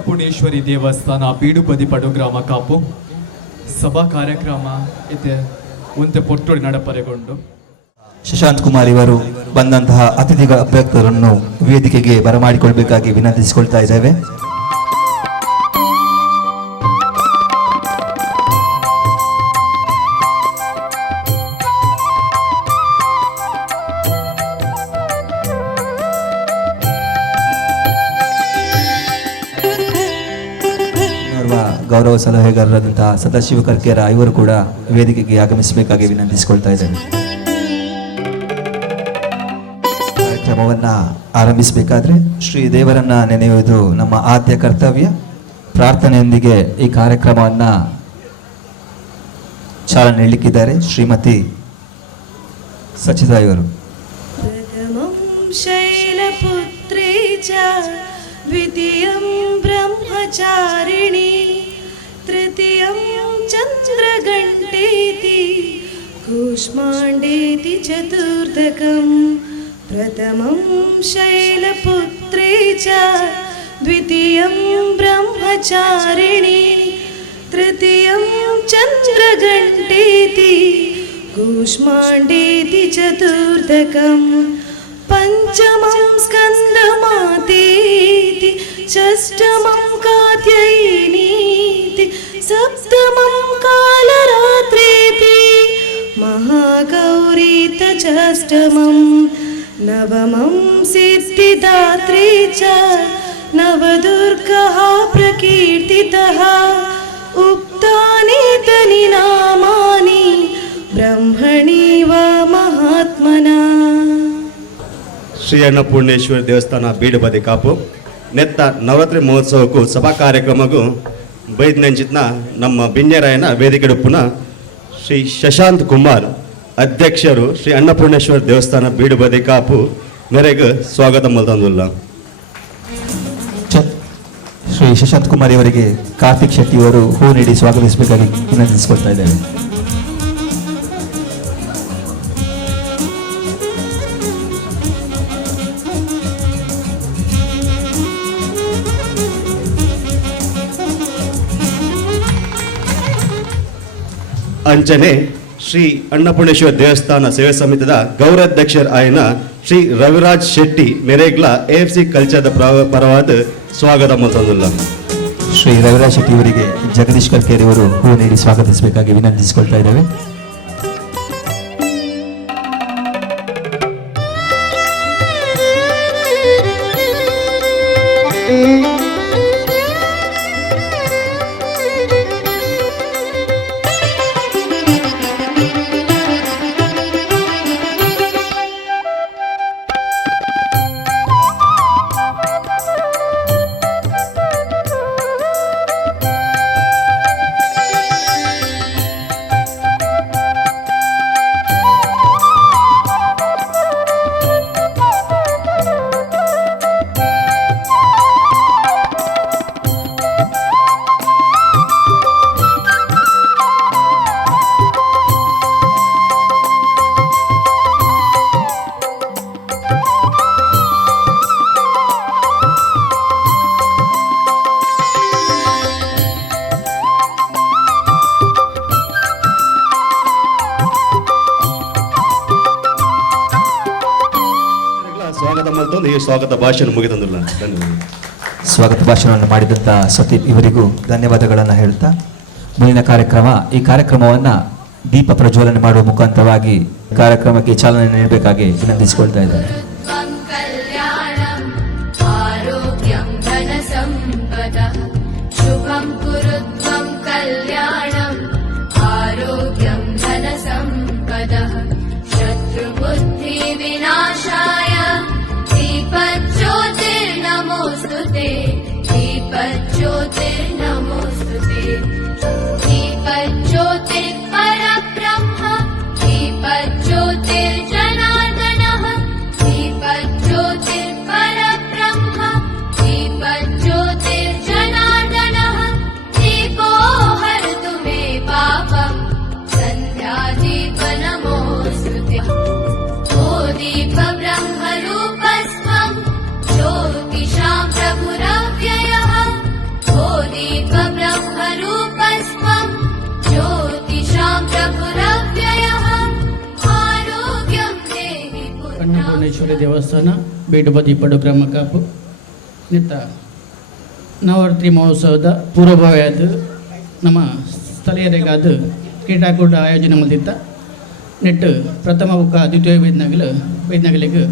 ಅನ್ನಪೂರ್ಣೇಶ್ವರಿ ದೇವಸ್ಥಾನ ಬೀಡುಬದಿ ಪಡು ಗ್ರಾಮ ಕಾಪು ಸಭಾ ಕಾರ್ಯಕ್ರಮ ಇದೆ ಒಂತೆ ಪೊಟ್ಟೊಡಿ ನಡಪರೆಗೊಂಡು ಶಶಾಂತ್ ಕುಮಾರ್ ಇವರು ಬಂದಂತಹ ಅತಿಥಿಗಳ ಅಭ್ಯರ್ಥಿಗಳನ್ನು ವೇದಿಕೆಗೆ ಬರಮಾಡಿಕೊಳ್ಬೇಕಾಗಿ ವಿನಂತಿಸಿಕೊಳ್ತಾ ಇದ್ದೇವೆ. ಗೌರವ ಸಲಹೆಗಾರರಾದಂತಹ ಸದಾಶಿವ ಕರ್ಕೇರ ಇವರು ಕೂಡ ವೇದಿಕೆಗೆ ಆಗಮಿಸಬೇಕಾಗಿ ವಿನಂತಿಸಿಕೊಳ್ತಾ ಇದ್ದೇವೆ. ಕಾರ್ಯಕ್ರಮವನ್ನ ಆರಂಭಿಸಬೇಕಾದ್ರೆ ಶ್ರೀ ದೇವರನ್ನ ನೆನೆಯುವುದು ನಮ್ಮ ಆದ್ಯ ಕರ್ತವ್ಯ. ಪ್ರಾರ್ಥನೆಯೊಂದಿಗೆ ಈ ಕಾರ್ಯಕ್ರಮವನ್ನ ಚಾಲನೆ ನೀಡಲಿಕ್ಕಿದ್ದಾರೆ ಶ್ರೀಮತಿ ಸಚಿತಾ ಇವರು. ಶೈಲಪುತ್ರೇ ಚ ದ್ವಿತೀಯಂ ಬ್ರಹ್ಮಚಾರಿಣಿ ತೃತೀಯಂ ಚಂದ್ರಘಂಟೇತಿ ಕೂಷ್ಮಾಂಡೇತಿ ಚತುರ್ಥಕಂ ಪ್ರಥಮಂ ಶೈಲಪುತ್ರೇ ಚ ದ್ವಿತೀಯಂ ಬ್ರಹ್ಮಚಾರಿಣಿ ತೃತೀಯಂ ಚಂದ್ರಘಂಟೇತಿ ಕೂಷ್ಮಾಂಡೇತಿ ಚತುರ್ಥಕಂ ಪಂಚಮಂ ಸ್ಕಂದಮಾತೇತಿ ಷಷ್ಠಮಂ ಕಾತ್ಯಾಯಿನೀತಿ ಸಪ್ತಮಂ ಕಾಲರಾತ್ರೇತಿ ಮಹಾಗೌರೀತ ಷಷ್ಠಮಂ ನವಮಂ ಸಿದ್ಧಿದಾತ್ರೀ ಚ ನವದುರ್ಗಃ ಪ್ರಕೀರ್ತಿತಃ ಉಕ್ತಾನೇತಾನಿ ನಾಮಾನಿ ಬ್ರಹ್ಮಣಿ ವಾ ಮಹಾತ್ಮನಾ. ಶ್ರೀ ಅನ್ನಪೂರ್ಣೇಶ್ವರಿ ದೇವಸ್ಥಾನ ಬೀಡುಬದಿ ಕಾಪು ನೆತ್ತ ನವರಾತ್ರಿ ಮಹೋತ್ಸವಕ್ಕೂ ಸಭಾ ಕಾರ್ಯಕ್ರಮಕ್ಕೂ ಬೈದ್ನಂಚಿತ್ನ ನಮ್ಮ ಬಿನ್ಯರಾಯನ ವೇದಿಕೆಡುಪ್ಪುನ ಶ್ರೀ ಶಶಾಂತ್ ಕುಮಾರ್ ಅಧ್ಯಕ್ಷರು ಶ್ರೀ ಅನ್ನಪೂರ್ಣೇಶ್ವರಿ ದೇವಸ್ಥಾನ ಬೀಡುಬದಿ ಕಾಪು ಮೇರೆಗೆ ಸ್ವಾಗತ ಮಲ್ತಂದುಲ್ಲ. ಶ್ರೀ ಶಶಾಂತ್ ಕುಮಾರ್ ಇವರಿಗೆ ಕಾರ್ತಿಕ್ ಶೆಟ್ಟಿ ಅವರು ಹೂ ನೀಡಿ ಸ್ವಾಗತಿಸಬೇಕಾಗಿ ವಿನಂತಿಸಿಕೊಳ್ತಾ ಇದ್ದೇವೆ. ಅಂಚನೆ ಶ್ರೀ ಅನ್ನಪೂರ್ಣೇಶ್ವರ ದೇವಸ್ಥಾನ ಸೇವಾ ಸಮಿತಿದ ಗೌರವಾಧ್ಯಕ್ಷರ ಆಯ್ನ ಶ್ರೀ ರವಿರಾಜ್ ಶೆಟ್ಟಿ ಮೇರೆಗ್ಲ AFC ಕಲ್ಚರ್ದ ಪರವಾದ ಸ್ವಾಗತ ಮಲ್ತಂದುಲ್ಲ. ಶ್ರೀ ರವಿರಾಜ್ ಶೆಟ್ಟಿ ಅವರಿಗೆ ಜಗದೀಶ್ ಕರ್ಕೇರಿ ಅವರು ಹೂ ನೀಡಿ ಸ್ವಾಗತಿಸಬೇಕಾಗಿ ವಿನಂತಿಸಿಕೊಳ್ತಾ ಇದ್ದೇವೆ. ಸ್ವಾಗತ ಭಾಷಣ ಮುಗಿದಂದಿಲ್ಲ. ಸ್ವಾಗತ ಭಾಷಣವನ್ನು ಮಾಡಿದಂಥ ಸತೀಪ್ ಇವರಿಗೂ ಧನ್ಯವಾದಗಳನ್ನು ಹೇಳ್ತಾ ಮುಂದಿನ ಈ ಕಾರ್ಯಕ್ರಮವನ್ನು ದೀಪ ಪ್ರಜ್ವಲನೆ ಮಾಡುವ ಮುಖಾಂತರವಾಗಿ ಕಾರ್ಯಕ್ರಮಕ್ಕೆ ಚಾಲನೆ ನೀಡಬೇಕಾಗಿ ವಿನಂತಿಸಿಕೊಳ್ತಾ ಇದ್ದಾರೆ. ದೇವಸ್ಥಾನ ಬೇಡುಬದಿ ಪಡು ಗ್ರಾಮ ಕಾಪು ನಿತ್ತ ನವರಾತ್ರಿ ಮಹೋತ್ಸವದ ಪೂರ್ವಭಾವಿಯಾದ ನಮ್ಮ ಸ್ಥಳೀಯರಿಗಾದ ಕ್ರೀಡಾಕೂಟ ಆಯೋಜನೆ ಮಲ್ದಿತ್ತ ನೆಟ್ಟು ಪ್ರಥಮ ಉಕ್ಕ ದ್ವಿತೀಯ ವೇದಿನಗಳಿಗೆ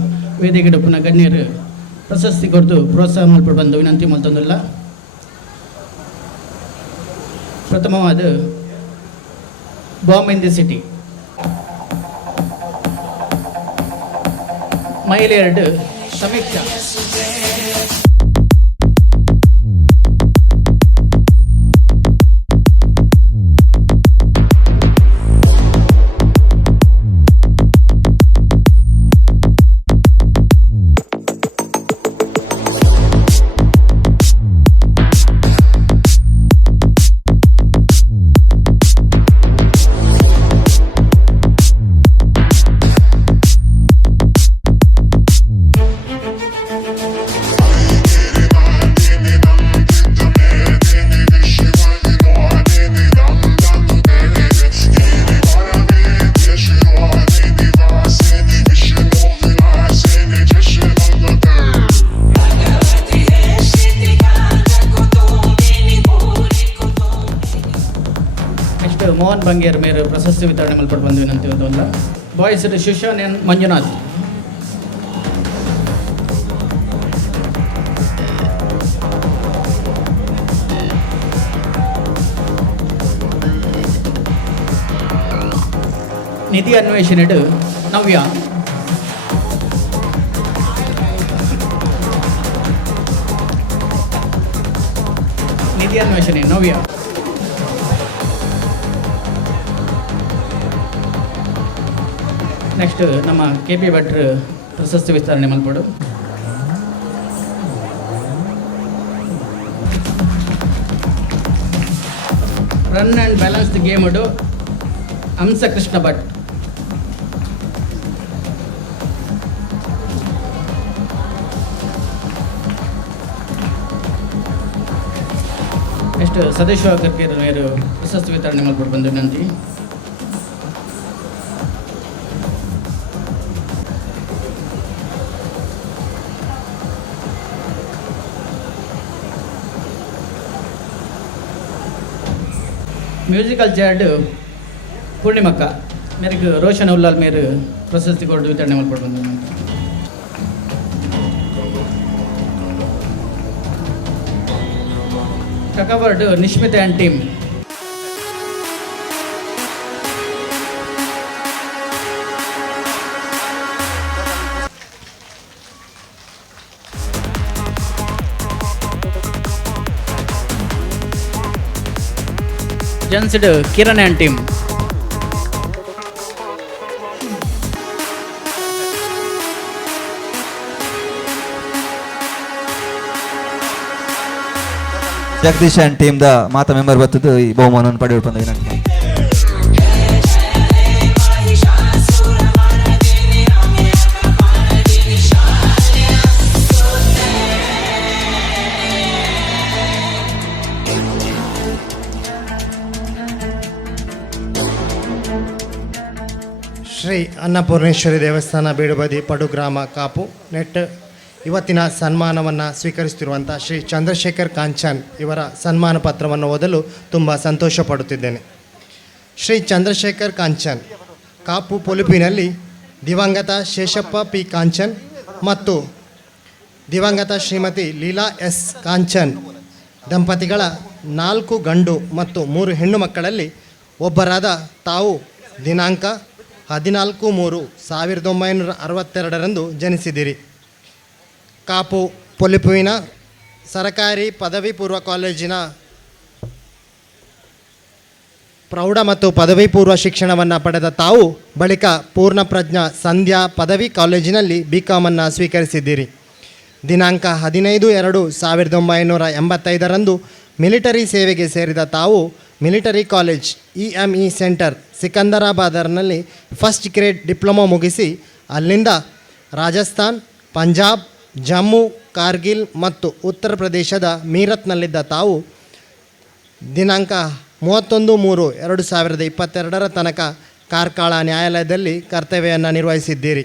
ವೇದಿಕೆ ಪುನಃ ಗಣ್ಯರು ಪ್ರಶಸ್ತಿ ಕೊಟ್ಟು ಪ್ರೋತ್ಸಾಹ ಮಲ್ಪಟ್ಟು ಬಂದು ವಿನಂತಿ ಮಲ್ತಂದಿಲ್ಲ. ಪ್ರಥಮವಾದ ಬಾಂಬ್ ಇನ್ ದಿ ಸಿಟಿ ಮಹಿಳೆಯರು ಸಮೀಕ್ಷಾ ಮೋಹನ್ ಬಂಗೇರ್ ಮೇರು ಪ್ರಶಸ್ತಿ ವಿತರಣೆ ಮಲ್ಪಟ್ಟು ಬಂದು ವಿನಂತಿ ಒಂದು ಬಾಯ್ಸ್ ಶಿಶಾನ್ ಎನ್ ಮಂಜುನಾಥ್. ನಿಧಿ ಅನ್ವೇಷಣೆ ನವ್ಯ. ನಿಧಿ ಅನ್ವೇಷಣೆ ನವ್ಯ. ನೆಕ್ಸ್ಟ್ ನಮ್ಮ KP ಭಟ್ರು ಪ್ರಶಸ್ತಿ ವಿಸ್ತರಣೆ ಮಲ್ಪಡು. Run and balance the game ಅಡು ಹಂಸ ಕೃಷ್ಣ ಭಟ್. ನೆಕ್ಸ್ಟ್ ಸದೇಶ್ವ ಕರ್ಕೇರು ಪ್ರಶಸ್ತಿ ವಿತರಣೆ ಮಲ್ಪಟ್ಟು ಬಂದು ವಿನಂತಿ. म्यूजिकल चैर्ड पूर्णिमक्का मेरे रोशन उल्लाल मेरे प्रशस्ति को वितरण मल्पड़ बंद टकावर्ड निश्मित एंड टीम. जन्सिड Kiran and team. Jagadish and team ದ ಮಾತ ಮೆಂಬರ್ ಬರ್ತದ್ದು ಈ ಬಹುಮಾನವನ್ನು ಪಡೆದುಕೊಂಡು ವಿನಂತಿ. ಶ್ರೀ ಅನ್ನಪೂರ್ಣೇಶ್ವರಿ ದೇವಸ್ಥಾನ ಬೇಡುಬದಿ ಪಡು ಗ್ರಾಮ ಕಾಪು ನೆಟ್ ಇವತ್ತಿನ ಸನ್ಮಾನವನ್ನು ಸ್ವೀಕರಿಸುತ್ತಿರುವಂಥ ಶ್ರೀ ಚಂದ್ರಶೇಖರ್ ಕಾಂಚನ್ ಇವರ ಸನ್ಮಾನ ಪತ್ರವನ್ನು ಓದಲು ತುಂಬ ಸಂತೋಷ ಪಡುತ್ತಿದ್ದೇನೆ. ಶ್ರೀ ಚಂದ್ರಶೇಖರ್ ಕಾಂಚನ್ ಕಾಪು ಪೊಲುಪಿನಲ್ಲಿ ದಿವಂಗತ ಶೇಷಪ್ಪ ಪಿ ಕಾಂಚನ್ ಮತ್ತು ದಿವಂಗತ ಶ್ರೀಮತಿ ಲೀಲಾ ಎಸ್ ಕಾಂಚನ್ ದಂಪತಿಗಳ 4 ಗಂಡು ಮತ್ತು 3 ಹೆಣ್ಣು ಮಕ್ಕಳಲ್ಲಿ ಒಬ್ಬರಾದ ತಾವು ದಿನಾಂಕ 14/3/1962 ಜನಿಸಿದಿರಿ. ಕಾಪು ಪೊಲಿಪುವಿನ ಸರಕಾರಿ ಪದವಿ ಪೂರ್ವ ಕಾಲೇಜಿನ ಪ್ರೌಢ ಮತ್ತು ಪದವಿ ಪೂರ್ವ ಶಿಕ್ಷಣವನ್ನು ಪಡೆದ ತಾವು ಬಳಿಕ ಪೂರ್ಣಪ್ರಜ್ಞಾ ಸಂಧ್ಯಾ ಪದವಿ ಕಾಲೇಜಿನಲ್ಲಿ BCom ಸ್ವೀಕರಿಸಿದ್ದೀರಿ. ದಿನಾಂಕ 15/2/1985 ಮಿಲಿಟರಿ ಸೇವೆಗೆ ಸೇರಿದ ತಾವು ಮಿಲಿಟರಿ ಕಾಲೇಜ್ EME ಸೆಂಟರ್ ಸಿಕಂದರಾಬಾದರ್ನಲ್ಲಿ ಫಸ್ಟ್ ಗ್ರೇಡ್ ಡಿಪ್ಲೊಮಾ ಮುಗಿಸಿ ಅಲ್ಲಿಂದ ರಾಜಸ್ಥಾನ್, ಪಂಜಾಬ್, ಜಮ್ಮು, ಕಾರ್ಗಿಲ್ ಮತ್ತು ಉತ್ತರ ಪ್ರದೇಶದ ಮೀರತ್ನಲ್ಲಿದ್ದ ತಾವು ದಿನಾಂಕ 31/3/2022 ತನಕ ಕಾರ್ಕಳ ನ್ಯಾಯಾಲಯದಲ್ಲಿ ಕರ್ತವ್ಯವನ್ನು ನಿರ್ವಹಿಸಿದ್ದೀರಿ.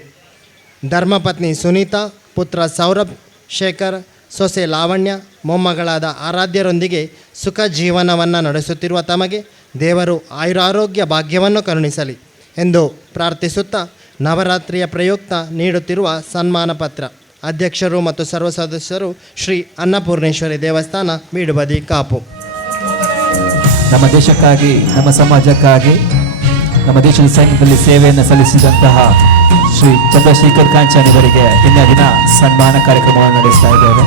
ಧರ್ಮಪತ್ನಿ ಸುನೀತಾ, ಪುತ್ರ ಸೌರಭ್ ಶೇಖರ್, ಸೊಸೆ ಲಾವಣ್ಯ, ಮೊಮ್ಮಗಳಾದ ಆರಾಧ್ಯರೊಂದಿಗೆ ಸುಖ ಜೀವನವನ್ನು ನಡೆಸುತ್ತಿರುವ ತಮಗೆ ದೇವರು ಆಯುರಾರೋಗ್ಯ ಭಾಗ್ಯವನ್ನು ಕರುಣಿಸಲಿ ಎಂದು ಪ್ರಾರ್ಥಿಸುತ್ತಾ ನವರಾತ್ರಿಯ ಪ್ರಯುಕ್ತ ನೀಡುತ್ತಿರುವ ಸನ್ಮಾನ ಪತ್ರ ಅಧ್ಯಕ್ಷರು ಮತ್ತು ಸರ್ವ ಸದಸ್ಯರು ಶ್ರೀ ಅನ್ನಪೂರ್ಣೇಶ್ವರಿ ದೇವಸ್ಥಾನ ಬೀಡುಬದಿ ಕಾಪು. ನಮ್ಮ ದೇಶಕ್ಕಾಗಿ, ನಮ್ಮ ಸಮಾಜಕ್ಕಾಗಿ, ನಮ್ಮ ದೇಶದ ಸೈನ್ಯದಲ್ಲಿ ಸೇವೆಯನ್ನು ಸಲ್ಲಿಸಿದಂತಹ ಶ್ರೀ ಚಂದ್ರಶೇಖರ್ ಕಾಂಚಾನ್ ಇವರಿಗೆ ಇಂದಿನ ದಿನ ಸನ್ಮಾನ ಕಾರ್ಯಕ್ರಮವನ್ನು ನಡೆಸ್ತಾ ಇದ್ದೇವೆ.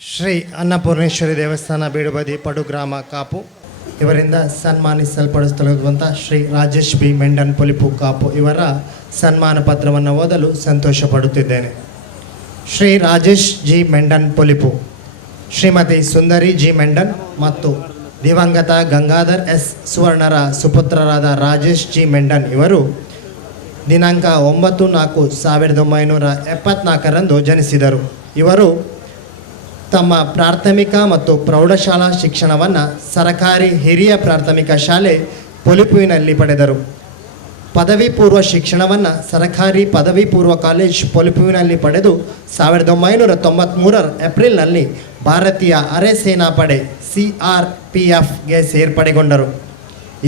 ಶ್ರೀ ಅನ್ನಪೂರ್ಣೇಶ್ವರಿ ದೇವಸ್ಥಾನ ಬೀಡುಬದಿ ಪಡುಗ್ರಾಮ ಕಾಪು ಇವರಿಂದ ಸನ್ಮಾನಿಸಲ್ಪಡಿಸಲ್ಪಡುವಂಥ ಶ್ರೀ ರಾಜೇಶ್ ಬಿ ಮೆಂಡನ್ ಪೊಲಿಪು ಕಾಪು ಇವರ ಸನ್ಮಾನ ಪತ್ರವನ್ನು ಓದಲು ಸಂತೋಷಪಡುತ್ತಿದ್ದೇನೆ. ಶ್ರೀ ರಾಜೇಶ್ ಜಿ ಮೆಂಡನ್ ಪೊಲಿಪು, ಶ್ರೀಮತಿ ಸುಂದರಿ ಜಿ ಮೆಂಡನ್ ಮತ್ತು ದಿವಂಗತ ಗಂಗಾಧರ್ ಎಸ್ ಸುವರ್ಣರ ಸುಪುತ್ರರಾದ ರಾಜೇಶ್ ಜಿ ಮೆಂಡನ್ ಇವರು ದಿನಾಂಕ 9/4/1974 ಜನಿಸಿದರು. ಇವರು ತಮ್ಮ ಪ್ರಾಥಮಿಕ ಮತ್ತು ಪ್ರೌಢಶಾಲಾ ಶಿಕ್ಷಣವನ್ನು ಸರಕಾರಿ ಹಿರಿಯ ಪ್ರಾಥಮಿಕ ಶಾಲೆ ಪೊಲಿಪುವಿನಲ್ಲಿ ಪಡೆದರು. ಪದವಿ ಪೂರ್ವ ಶಿಕ್ಷಣವನ್ನು ಸರಕಾರಿ ಪದವಿ ಪೂರ್ವ ಕಾಲೇಜ್ ಪೊಲಿಪುವಿನಲ್ಲಿ ಪಡೆದು 1993 ಏಪ್ರಿಲ್ನಲ್ಲಿ ಭಾರತೀಯ ಅರೆ ಸೇನಾಪಡೆ CRPFಗೆ ಸೇರ್ಪಡೆಗೊಂಡರು.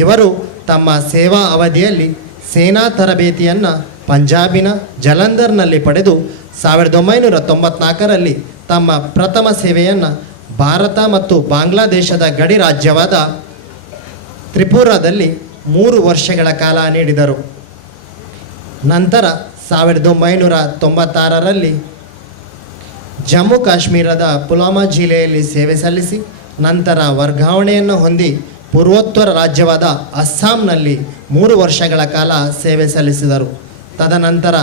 ಇವರು ತಮ್ಮ ಸೇವಾ ಅವಧಿಯಲ್ಲಿ ಸೇನಾ ತರಬೇತಿಯನ್ನು ಪಂಜಾಬಿನ ಜಲಂಧರ್ನಲ್ಲಿ ಪಡೆದು 1994ರಲ್ಲಿ ತಮ್ಮ ಪ್ರಥಮ ಸೇವೆಯನ್ನು ಭಾರತ ಮತ್ತು ಬಾಂಗ್ಲಾದೇಶದ ಗಡಿ ರಾಜ್ಯವಾದ ತ್ರಿಪುರಾದಲ್ಲಿ 3 ವರ್ಷಗಳ ಕಾಲ ನೀಡಿದರು. ನಂತರ 1996ರಲ್ಲಿ ಜಮ್ಮು ಕಾಶ್ಮೀರದ ಪುಲ್ವಾಮಾ ಜಿಲ್ಲೆಯಲ್ಲಿ ಸೇವೆ ಸಲ್ಲಿಸಿ ನಂತರ ವರ್ಗಾವಣೆಯನ್ನು ಹೊಂದಿ ಪೂರ್ವೋತ್ತರ ರಾಜ್ಯವಾದ ಅಸ್ಸಾಂನಲ್ಲಿ 3 ವರ್ಷಗಳ ಕಾಲ ಸೇವೆ ಸಲ್ಲಿಸಿದರು. ತದನಂತರ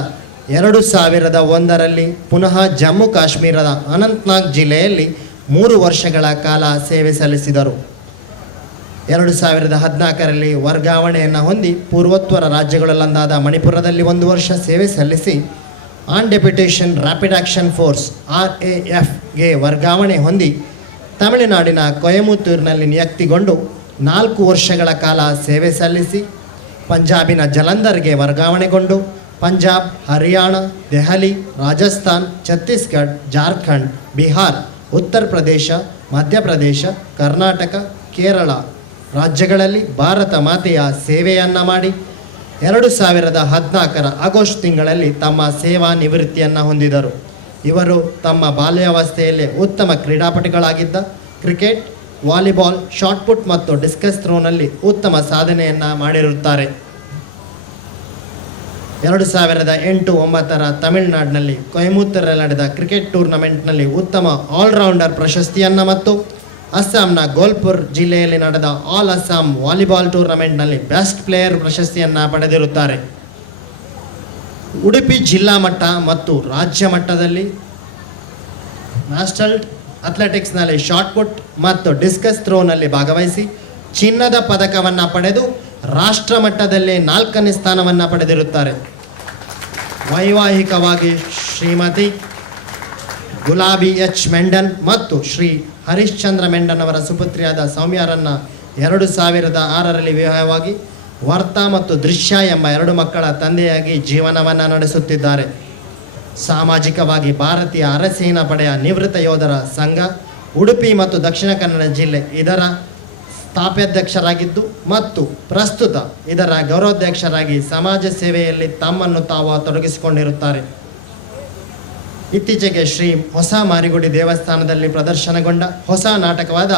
2001ರಲ್ಲಿ ಪುನಃ ಜಮ್ಮು ಕಾಶ್ಮೀರದ ಅನಂತನಾಗ್ ಜಿಲ್ಲೆಯಲ್ಲಿ 3 ವರ್ಷಗಳ ಕಾಲ ಸೇವೆ ಸಲ್ಲಿಸಿದರು. 2014ರಲ್ಲಿ ವರ್ಗಾವಣೆಯನ್ನು ಹೊಂದಿ ಪೂರ್ವೋತ್ತರ ರಾಜ್ಯಗಳಲ್ಲೊಂದಾದ ಮಣಿಪುರದಲ್ಲಿ 1 ವರ್ಷ ಸೇವೆ ಸಲ್ಲಿಸಿ on deputation rapid action force RAFಗೆ ವರ್ಗಾವಣೆ ಹೊಂದಿ ತಮಿಳುನಾಡಿನ ಕೊಯಮತ್ತೂರಿನಲ್ಲಿ ನಿಯುಕ್ತಿಗೊಂಡು 4 ವರ್ಷಗಳ ಕಾಲ ಸೇವೆ ಸಲ್ಲಿಸಿ ಪಂಜಾಬಿನ ಜಲಂಧರ್ಗೆ ವರ್ಗಾವಣೆಗೊಂಡು ಪಂಜಾಬ್, ಹರಿಯಾಣ, ದೆಹಲಿ, ರಾಜಸ್ಥಾನ್, ಛತ್ತೀಸ್ಗಢ, ಜಾರ್ಖಂಡ್, ಬಿಹಾರ್, ಉತ್ತರ ಪ್ರದೇಶ, ಮಧ್ಯಪ್ರದೇಶ, ಕರ್ನಾಟಕ, ಕೇರಳ ರಾಜ್ಯಗಳಲ್ಲಿ ಭಾರತ ಮಾತೆಯ ಸೇವೆಯನ್ನು ಮಾಡಿ 2014ರ ಆಗಸ್ಟ್ ತಿಂಗಳಲ್ಲಿ ತಮ್ಮ ಸೇವಾ ನಿವೃತ್ತಿಯನ್ನು ಹೊಂದಿದರು. ಇವರು ತಮ್ಮ ಬಾಲ್ಯಾವಸ್ಥೆಯಲ್ಲೇ ಉತ್ತಮ ಕ್ರೀಡಾಪಟುಗಳಾಗಿದ್ದ ಕ್ರಿಕೆಟ್, ವಾಲಿಬಾಲ್, ಶಾಟ್ಪುಟ್ ಮತ್ತು ಡಿಸ್ಕಸ್ ಥ್ರೋನಲ್ಲಿ ಉತ್ತಮ ಸಾಧನೆಯನ್ನು ಮಾಡಿರುತ್ತಾರೆ. 2008-09ರ ತಮಿಳುನಾಡಿನಲ್ಲಿ ಕೊಯಮತ್ತೂರಲ್ಲಿ ನಡೆದ ಕ್ರಿಕೆಟ್ ಟೂರ್ನಮೆಂಟ್ನಲ್ಲಿ ಉತ್ತಮ ಆಲ್ರೌಂಡರ್ ಪ್ರಶಸ್ತಿಯನ್ನು ಮತ್ತು ಅಸ್ಸಾಂನ ಗೋಲ್ಪುರ್ ಜಿಲ್ಲೆಯಲ್ಲಿ ನಡೆದ ಆಲ್ ಅಸ್ಸಾಂ ವಾಲಿಬಾಲ್ ಟೂರ್ನಮೆಂಟ್ನಲ್ಲಿ ಬೆಸ್ಟ್ ಪ್ಲೇಯರ್ ಪ್ರಶಸ್ತಿಯನ್ನು ಪಡೆದಿರುತ್ತಾರೆ. ಉಡುಪಿ ಜಿಲ್ಲಾ ಮಟ್ಟ ಮತ್ತು ರಾಜ್ಯ ಮಟ್ಟದಲ್ಲಿ ನ್ಯಾಷನಲ್ ಅಥ್ಲೆಟಿಕ್ಸ್ನಲ್ಲಿ ಶಾಟ್ಪುಟ್ ಮತ್ತು ಡಿಸ್ಕಸ್ ಥ್ರೋನಲ್ಲಿ ಭಾಗವಹಿಸಿ ಚಿನ್ನದ ಪದಕವನ್ನು ಪಡೆದು ರಾಷ್ಟ್ರ ಮಟ್ಟದಲ್ಲಿ 4ನೇ ಸ್ಥಾನವನ್ನು ಪಡೆದಿರುತ್ತಾರೆ. ವೈವಾಹಿಕವಾಗಿ ಶ್ರೀಮತಿ ಗುಲಾಬಿ H ಮೆಂಡನ್ ಮತ್ತು ಶ್ರೀ ಹರಿಶ್ಚಂದ್ರ ಮೆಂಡನ್ ಅವರ ಸುಪುತ್ರಿಯಾದ ಸೌಮ್ಯರನ್ನು 2006ರಲ್ಲಿ ವಿವಾಹವಾಗಿ ವರ್ತ ಮತ್ತು ದೃಶ್ಯ ಎಂಬ 2 ಮಕ್ಕಳ ತಂದೆಯಾಗಿ ಜೀವನವನ್ನು ನಡೆಸುತ್ತಿದ್ದಾರೆ. ಸಾಮಾಜಿಕವಾಗಿ ಭಾರತೀಯ ಅರೆಸೇನಾ ಪಡೆಯ ನಿವೃತ್ತ ಯೋಧರ ಸಂಘ ಉಡುಪಿ ಮತ್ತು ದಕ್ಷಿಣ ಕನ್ನಡ ಜಿಲ್ಲೆ ಇದರ ಸ್ಥಾಪಾಧ್ಯಕ್ಷರಾಗಿದ್ದು ಮತ್ತು ಪ್ರಸ್ತುತ ಇದರ ಗೌರವಾಧ್ಯಕ್ಷರಾಗಿ ಸಮಾಜ ಸೇವೆಯಲ್ಲಿ ತಮ್ಮನ್ನು ತಾವು ತೊಡಗಿಸಿಕೊಂಡಿರುತ್ತಾರೆ. ಇತ್ತೀಚೆಗೆ ಶ್ರೀ ಹೊಸ ಮಾರಿಗುಡಿ ದೇವಸ್ಥಾನದಲ್ಲಿ ಪ್ರದರ್ಶನಗೊಂಡ ಹೊಸ ನಾಟಕವಾದ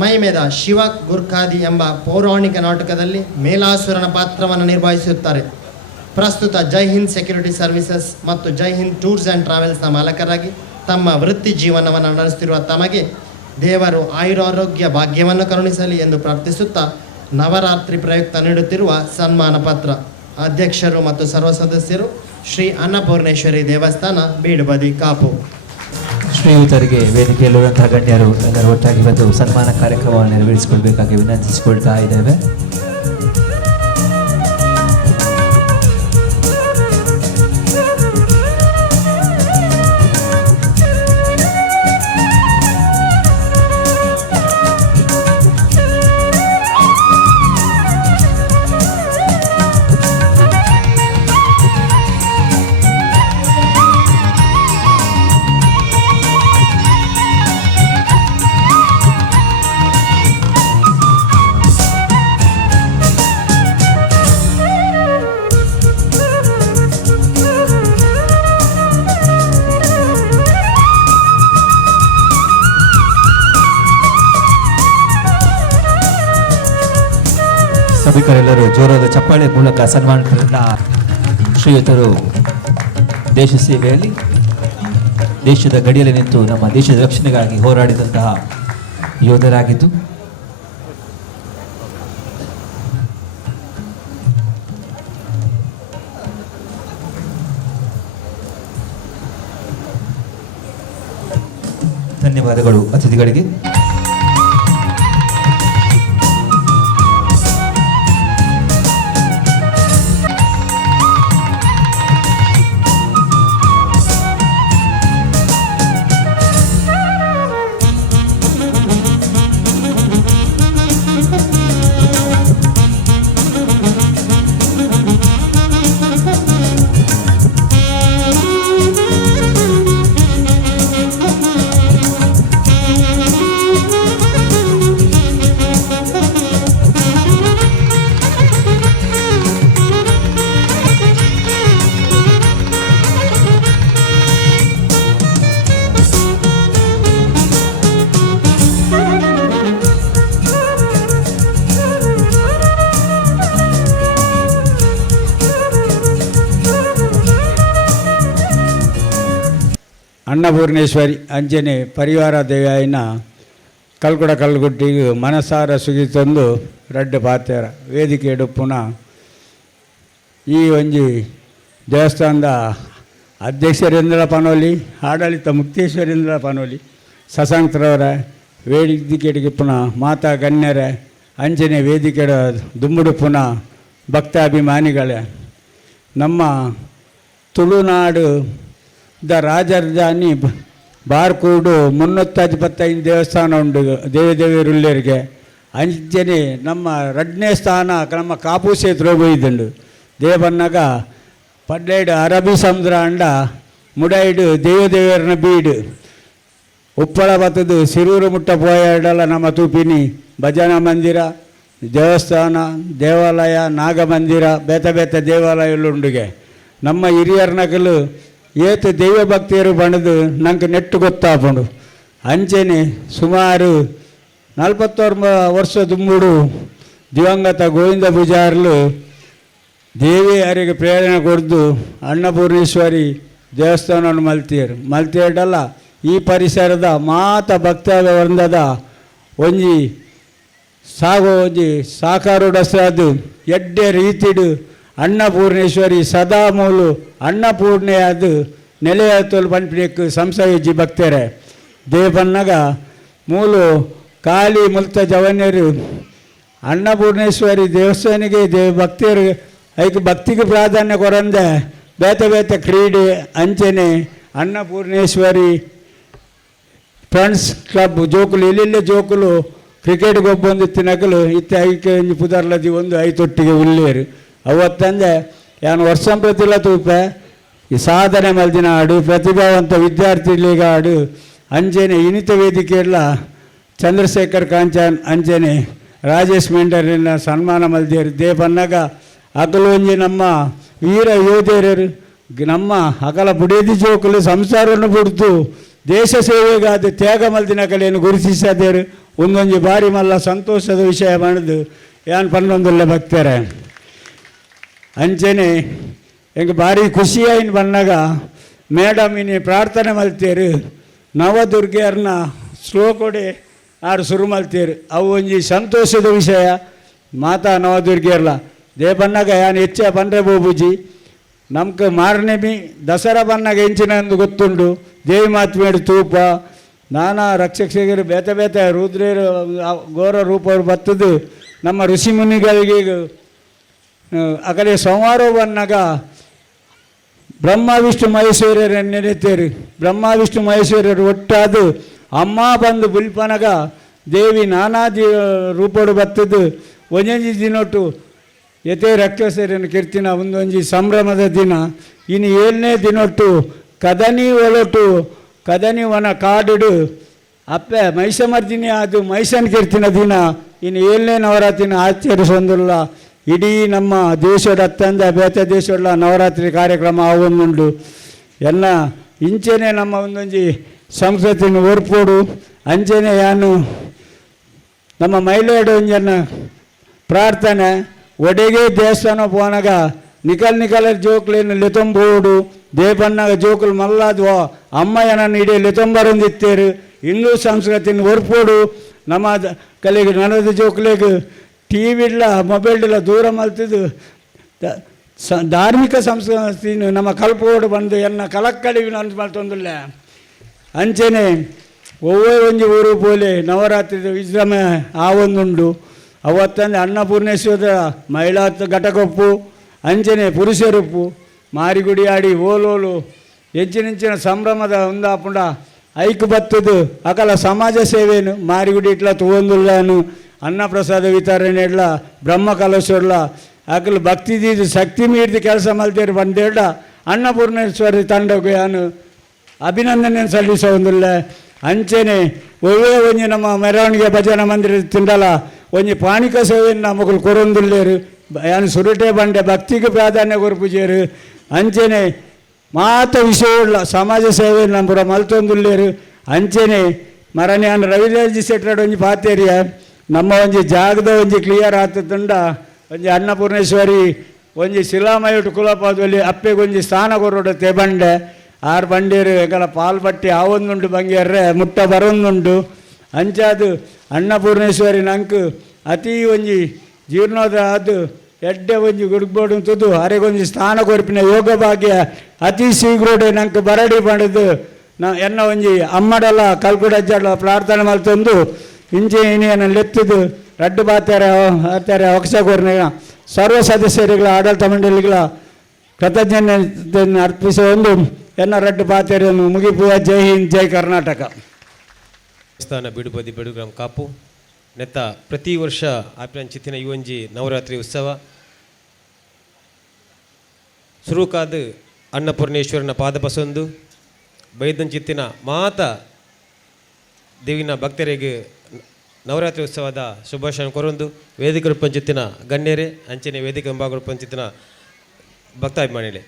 ಮೈಮೆದ ಶಿವ ಗುರ್ಖಾದಿ ಎಂಬ ಪೌರಾಣಿಕ ನಾಟಕದಲ್ಲಿ ಮೇಲಾಸುರನ ಪಾತ್ರವನ್ನು ನಿರ್ವಹಿಸುತ್ತಾರೆ. ಪ್ರಸ್ತುತ ಜೈ ಹಿಂದ್ ಸೆಕ್ಯೂರಿಟಿ ಸರ್ವಿಸಸ್ ಮತ್ತು ಜೈ ಹಿಂದ್ ಟೂರ್ಸ್ ಆ್ಯಂಡ್ ಟ್ರಾವೆಲ್ಸ್ನ ಮಾಲಕರಾಗಿ ತಮ್ಮ ವೃತ್ತಿ ಜೀವನವನ್ನು ನಡೆಸುತ್ತಿರುವ ತಮಗೆ ದೇವರು ಆಯುರಾರೋಗ್ಯ ಭಾಗ್ಯವನ್ನು ಕರುಣಿಸಲಿ ಎಂದು ಪ್ರಾರ್ಥಿಸುತ್ತಾ ನವರಾತ್ರಿ ಪ್ರಯುಕ್ತ ನೀಡುತ್ತಿರುವ ಸನ್ಮಾನ ಪತ್ರ. ಅಧ್ಯಕ್ಷರು ಮತ್ತು ಸರ್ವ ಸದಸ್ಯರು ಶ್ರೀ ಅನ್ನಪೂರ್ಣೇಶ್ವರಿ ದೇವಸ್ಥಾನ ಬೀಡುಬದಿ ಕಾಪು. ಶ್ರೀಯುತರಿಗೆ ವೇದಿಕೆಯಲ್ಲಿರುವಂತಹ ಗಣ್ಯರು ಎಲ್ಲರೂ ಒಟ್ಟಾಗಿ ಬಂದು ಸನ್ಮಾನ ಕಾರ್ಯಕ್ರಮವನ್ನು ನೆರವೇರಿಸಿಕೊಳ್ಬೇಕಾಗಿ ವಿನಂತಿಸಿಕೊಳ್ತಾ ಇದ್ದೇವೆ. ಸಭಿಕರೆಲ್ಲರೂ ಜೋರಾದ ಚಪ್ಪಾಳೆ ಮೂಲಕ ಸನ್ಮಾನಗಳನ್ನ ಶ್ರೀಯುತರು ದೇಶ ಸೇವೆಯಲ್ಲಿ ದೇಶದ ಗಡಿಯಲ್ಲಿ ನಿಂತು ನಮ್ಮ ದೇಶದ ರಕ್ಷಣೆಗಾಗಿ ಹೋರಾಡಿದಂತಹ ಯೋಧರಾಗಿದ್ದು ಧನ್ಯವಾದಗಳು ಅತಿಥಿಗಳಿಗೆ. ಅನ್ನಪೂರ್ಣೇಶ್ವರಿ ಅಂಜನೆ ಪರಿವಾರ ದೇವಿನ ಕಲ್ಕುಡ ಕಲ್ಗುಟ್ಟಿಗೆ ಮನಸಾರ ಸುಗಿ ತಂದು ರಡ್ಡು ಪಾತ್ಯಾರ ವೇದಿಕೆ ಎಡುಪ್ಪುನ ಈ ಒಂಜಿ ದೇವಸ್ಥಾನದ ಅಧ್ಯಕ್ಷರಿಂದ ಪನೋಲಿ ಆಡಳಿತ ಮುಕ್ತೇಶ್ವರಿಂದ ಪನೋಲಿ ಸಶಾಂತರವರ ವೇದಿಕೆಡಿಗೆ ಪುನಃ ಮಾತಾ ಗಣ್ಯರ ಅಂಜನೆ ವೇದಿಕೆಡ ದುಮ್ಮುಡು ಭಕ್ತಾಭಿಮಾನಿಗಳೇ ನಮ್ಮ ತುಳುನಾಡು ದ ರಾಜಧಾನಿ ಬಾರ್ಕೂಡು 325 ದೇವಸ್ಥಾನ ಉಂಡು ದೇವಿರುಳ್ಳರಿಗೆ ಅಂಜನೆ ನಮ್ಮ 2ನೇ ಸ್ಥಾನ ನಮ್ಮ ಕಾಪು ಕ್ಷೇತ್ರ ಹೋಯ್ದುಂಡು ದೇವನ್ನಗ ಪಡ್ಡೈಡು ಅರಬ್ಬಿ ಸಮುದ್ರ ಅಂಡ ಮುಡೈಡು ದೇವರನ ಬೀಡು ಉಪ್ಪಳ ಬತ್ತದು ಸಿರೂರು ಮುಟ್ಟ ಪೋಯಡಲ ನಮ್ಮ ತೂಪಿನಿ ಭಜನಾ ಮಂದಿರ ದೇವಸ್ಥಾನ ದೇವಾಲಯ ನಾಗಮಂದಿರ ಬೇತ ದೇವಾಲಯಗಳುಂಡುಗೆ ನಮ್ಮ ಹಿರಿಯರ್ನಗಲು ಏತು ದೈವ ಭಕ್ತಿಯರು ಬಣದು ನಂಗೆ ನೆಟ್ಟು ಗೊತ್ತಾಪುಂಡು ಅಂಚೆನೆ ಸುಮಾರು 41 ವರ್ಷ ದುಮ್ಮುಡು ದಿವಂಗತ ಗೋವಿಂದ ಪೂಜಾರ್ಲು ದೇವಿಯರಿಗೆ ಪ್ರೇರಣೆ ಕೊಡ್ದು ಅನ್ನಪೂರ್ಣೇಶ್ವರಿ ದೇವಸ್ಥಾನವನ್ನು ಮಲ್ತಿಯಡಲ್ಲ ಈ ಪರಿಸರದ ಮಾತ ಭಕ್ತ ವೃಂದದ ಒಂಜಿ ಸಾಕಾರುಡಸಾದು ಎಡ್ಡೆ ರೀತಿಡು ಅನ್ನಪೂರ್ಣೇಶ್ವರಿ ಸದಾ ಮೂಲು ಅನ್ನಪೂರ್ಣೆಯಾದು ನೆಲೆಯತ್ತೋಲು ಪಂಪಿಣಿಯಕ್ಕೆ ಸಂಸವಿಜ್ಜಿ ಭಕ್ತರೆ ದೇವನ್ನಗ ಮೂಲು ಕಾಲಿ ಮುಲ್ತ ಜವನ್ಯರು ಅನ್ನಪೂರ್ಣೇಶ್ವರಿ ದೇವಸ್ಥಾನಿಗೆ ಭಕ್ತಿಯರು ಐಕೆ ಭಕ್ತಿಗೆ ಪ್ರಾಧಾನ್ಯ ಕೊರಂದೆ ಬೇತೆ ಕ್ರೀಡೆ ಅಂಚನೆ ಅನ್ನಪೂರ್ಣೇಶ್ವರಿ ಫ್ರೆಂಡ್ಸ್ ಕ್ಲಬ್ ಜೋಕುಲು ಇಲ್ಲಿಲ್ಲೇ ಜೋಕುಲು ಕ್ರಿಕೆಟ್ಗೆ ಒಬ್ಬೊಂದು ತಿನ್ನಕಲು ಇತ್ತೆ ಐಕೆ ಪುದರ್ಲದಿ ಒಂದು ಐತೊಟ್ಟಿಗೆ ಉಳ್ಳೇರು ಅವತ್ತಂದೆ ಯಾನು ವರ್ಷಂಪ್ರತಿಲ್ಲ ತೂಪೆ ಈ ಸಾಧನೆ ಮಲ್ದಿನ ಆಡು ಪ್ರತಿಭಾವಂತ ವಿದ್ಯಾರ್ಥಿಗಳಿಗೆ ಆಡು ಅಂಜನೆ ಇನಿತ ವೇದಿಕೆಯಲ್ಲ ಚಂದ್ರಶೇಖರ್ ಕಾಂಚಾನ್ ಅಂಜನೆ ರಾಜೇಶ್ ಮೆಂಡರಿನ ಸನ್ಮಾನ ಮಲ್ದಿಯರು ದೇವನ್ನಗ ಅಕಲು ಒಂಜಿ ನಮ್ಮ ವೀರ ಯೋಧರು ನಮ್ಮ ಅಕಲ ಬುಡೇದಿ ಜೋಕಲು ಸಂಸಾರವನ್ನು ಬಿಡ್ತು ದೇಶ ಸೇವೆಗಾದ ತ್ಯಾಗ ಮಲ್ದಿನ ಕಲೆಯನ್ನು ಗುರುತಿಸದೇರು ಒಂದೊಂದು ಬಾರಿ ಮಲ್ಲ ಸಂತೋಷದ ವಿಷಯ ಮಾಡಿದು ಏನು ಪನ್ನೊಂದಲ್ಲ ಭಕ್ತರೆ ಅಂಚನೆ ಹೆಂಗೆ ಭಾರಿ ಖುಷಿಯಾಯಿನ ಬಂದಾಗ ಮೇಡಮ್ ಇನ್ನೇ ಪ್ರಾರ್ಥನೆ ಮಲ್ತೇರು ನವದುರ್ಗೆಯರ್ನ ಶ್ಲೋಕೊಡೆ ಆರು ಶುರು ಮಲ್ತೇರು ಅವು ಒಂಜಿ ಸಂತೋಷದ ವಿಷಯ ಮಾತಾ ನವದುರ್ಗೆಯರ್ಲ ದೇ ಬಣ್ಣಗ ಯಾನು ಹೆಚ್ಚೆ ಬಂದ್ರೆ ಬೋಬುಜಿ ನಮ್ಗೆ ಮಾರನೇ ದಸರಾ ಬಣ್ಣಗ ಹೆಂಚಿನಂದು ಗೊತ್ತುಂಡು ದೇವಿ ಮಾತ್ಮೇಡು ತೂಪ ನಾನಾ ರಕ್ಷಕರು ಬೇತೆ ಬೇತೆ ರುದ್ರೇರು ಘೋರ ರೂಪರು ಬತ್ತದು ನಮ್ಮ ಋಷಿ ಮುನಿಗಳಿಗೆ ಆ ಕಡೆ ಸೋಮವಾರ ಬಣ್ಣಗ ಬ್ರಹ್ಮ ವಿಷ್ಣು ಮಹೇಶ್ವರರನ್ನು ನೆನೆತೇರು ಬ್ರಹ್ಮ ವಿಷ್ಣು ಮಹೇಶ್ವರರು ಒಟ್ಟಾದು ಅಮ್ಮ ಬಂದು ಬುಲ್ಪನಗ ದೇವಿ ನಾನಾ ರೂಪಡು ಬತ್ತದು ಒಂಜೊಂಜಿ ದಿನೊಟ್ಟು ಯಥೇ ರಕ್ಷಸರನ್ನು ಕೀರ್ತಿನ ಒಂದೊಂಜಿ ಸಂಭ್ರಮದ ದಿನ ಇನ್ನು 7ನೇ ದಿನೊಟ್ಟು ಕದನಿ ಒಳಟು ಕದನಿ ವನ ಕಾಡುಡು ಅಪ್ಪೆ ಮೈಸಮರ್ದಿನಿ ಅದು ಮೈಸನ್ ಕೀರ್ತಿನ ದಿನ ಇನ್ನು 7ನೇ ನವರಾತ್ರಿನ ಆಚರಿಸೊಂದಿಲ್ಲ ಇಡೀ ನಮ್ಮ ದೇಶದ ಅತ್ಯಂತ ಬೇತೆ ದೇಶದ ನವರಾತ್ರಿ ಕಾರ್ಯಕ್ರಮ ಆವೊಂದುಂಡು ಎಲ್ಲ ಇಂಚೆನೆ ನಮ್ಮ ಒಂದೊಂಜಿ ಸಂಸ್ಕೃತಿನ ಓರ್ಪೋಡು ಅಂಚೆನೆ ಯಾನು ನಮ್ಮ ಮಹಿಳೆಯರು ಒಂಜನ ಪ್ರಾರ್ಥನೆ ಒಡೆಗೆ ದೇವಸ್ಥಾನ ಪೋನಾಗ ನಿಕಲ್ ಜೋಕ್ಲೇನು ಲೆತೊಂಬೋಡು ದೇಪನ್ನಾಗ ಜೋಕುಲು ಮಲ್ಲಾದ್ವೋ ಅಮ್ಮಯ್ಯನನ್ನು ಇಡೀ ಲೆತೊಂಬರೊಂದಿತ್ತೇರು ಹಿಂದೂ ಸಂಸ್ಕೃತಿನ ಒರ್ಪೋಡು ನಮ್ಮ ಕಲೆಗೆ ನನದ ಜೋಕ್ಲೆಗೆ ಟಿ ವಿಡ್ಲ ಮೊಬೈಲ್ಡಿಲ್ಲ ದೂರ ಮಲ್ತಿದ್ದು ಧಾರ್ಮಿಕ ಸಂಸ್ಕೃತಿನ ನಮ್ಮ ಕಲ್ಪೋಡು ಬಂದು ಎನ್ನ ಕಲಕ್ಕಳಿವಿನ ಅಂತ ಮಲ್ತೊಂದಿಲ್ಲ ಅಂಚೆನೆ ಒವ್ವೇ ಒಂಜಿ ಊರು ಪೋಲೆ ನವರಾತ್ರಿ ವಿಶ್ರಮ ಆವೊಂದುಂಡು ಅವತ್ತಂದು ಅನ್ನಪೂರ್ಣೇಶ್ವರ ಮಹಿಳಾ ಘಟಕೊಪ್ಪು ಅಂಚನೆ ಪುರುಷರೊಪ್ಪು ಮಾರಿಗುಡಿ ಆಡಿ ಓಲೋಲು ಹೆಚ್ಚಿನಿಂಚಿನ ಸಂಭ್ರಮದ ಒಂದಾಪುಂಡ ಐಕು ಬತ್ತದು ಅಕಲ ಸಮಾಜ ಸೇವೆನು ಮಾರಿಗುಡಿ ಇಟ್ಲ ತಗೊಂದುಲ್ಲಾನು ಅನ್ನಪ್ರಸಾದ ವಿತರಣೆ ಇಡ್ಲ ಬ್ರಹ್ಮ ಕಲಶೋಡ್ಲ ಅಕಲು ಭಕ್ತಿದೀದು ಶಕ್ತಿ ಮೀರಿದ ಕೆಲಸ ಮಲ್ತೇರು ಬಂದೇಳ ಅನ್ನಪೂರ್ಣೇಶ್ವರಿ ತಂಡಕ್ಕೆ ನಾನು ಅಭಿನಂದನೆ ಸಲ್ಲಿಸೋದಿಲ್ಲ ಅಂಚೆನೆ ಒಳ್ಳೆ ಒಂಜಿ ನಮ್ಮ ಮೆರವಣಿಗೆ ಭಜನಾ ಮಂದಿರ ತಿಂಡಲ ಒಂಜಿ ಪಾಣಿಕ ಸೇವೆಯನ್ನು ನಮಗಲು ಕೊರೊಂದುಲ್ಲೇರು ಯಾನು ಸುರುಟೆ ಬಂಡೆ ಭಕ್ತಿಗೆ ಪ್ರಾಧಾನ್ಯ ಕೊರ್ಪುಜೇರು ಅಂಚೆನೆ ಮಾತ ವಿಷಯವುಳ್ಳ ಸಮಾಜ ಸೇವೆ ನಂಬುರ ಮಲ್ತೊಂದುಲ್ಲೇರು ಅಂಚೆನೆ ಮರನ್ಯಾನು ರವಿರಾಜ್ ಸೆಟ್ರಡ್ ಒಂಜಿ ಪಾತೇರಿಯ ನಮ್ಮ ಒಂಜಿ ಜಾಗದ ಒಂಜಿ ಕ್ಲಿಯರ್ ಆತುಂಡ ಒಂಜಿ ಅನ್ನಪೂರ್ಣೇಶ್ವರಿ ಒಂಜಿ ಶಿಲಾಮಯುಟು ಕುಲಪಾದಲ್ಲಿ ಅಪ್ಪೆಗೊಂಜಿ ಸ್ಥಾನ ಕೊರೋಡು ತೆಬಂಡೆ ಆರು ಬಂಡೇರು ಎಗಲ ಪಾಲ್ಬಟ್ಟಿ ಆವೊಂದುಂಡು ಬಂಗೇರ್ರೆ ಮುಟ್ಟ ಬರೊಂದುಂಡು ಅಂಚಾದು ಅನ್ನಪೂರ್ಣೇಶ್ವರಿ ನಂಕು ಅತೀ ಒಂಜಿ ಜೀರ್ಣೋದರ ಅದು ಎಡ್ಡೆ ಒಂಜಿ ಗುಡುಗ್ಬೋಡು ತುದು ಅರೆಗೊಂಜಿ ಸ್ಥಾನ ಕೊರ್ಪಿನ ಯೋಗ ಭಾಗ್ಯ ಅತಿ ಶೀಘ್ರಡೆ ನಂಗೆ ಬರಡಿ ಪಡೆದು ಎನ್ನ ಒಂಜಿ ಅಮ್ಮಡಲ ಕಲ್ಕುಡಜ್ಜಲ ಪ್ರಾರ್ಥನೆ ಮಲ್ತೊಂದು ಇಂಚೆ ಇನಿಯನ್ನು ಲೆತ್ತದು ರಡ್ಡು ಬಾತಾರೆ ಅವಕಾಶ ಕೋರಿನ ಸರ್ವ ಸದಸ್ಯರುಗಳ ಆಡಳಿತ ಮಂಡಳಿಗಳ ಕೃತಜ್ಞತೆಯನ್ನು ಅರ್ಪಿಸುವ ಒಂದು ಎನ್ನ ರಡ್ಡು ಬಾತೆರೆಯನ್ನು ಮುಗಿಪುವ. ಜೈ ಹಿಂದ್, ಜೈ ಕರ್ನಾಟಕ. ದೇವಸ್ಥಾನ ಬೀಡುಬದಿ ಬೆಡುಗ್ರಾಮ ಕಾಪು ನೆತ್ತ ಪ್ರತಿ ವರ್ಷ ಆಪಿನ ಈ ಒಂಜಿ ನವರಾತ್ರಿ ಉತ್ಸವ ಸುರುಕಾದ ಅನ್ನಪೂರ್ಣೇಶ್ವರನ ಪಾದ ಬಸೊಂದು ಬೈದನ್ ಚಿತ್ತಿನ ಮಾತ ದೇವಿನ ಭಕ್ತರಿಗೆ ನವರಾತ್ರಿ ಉತ್ಸವದ ಶುಭಾಶಯ ಕೊರೊಂದು ವೇದಿಕೆ ರೂಪಂಚಿತ್ತಿನ ಗಣ್ಯರೇ ಅಂಚನೆ ವೇದಿಕೆ ಮುಂಭಾಗ ರೂಪಂಚಿತ್ತಿನ ಭಕ್ತಾಭಿಮಾನಿಗಳೇ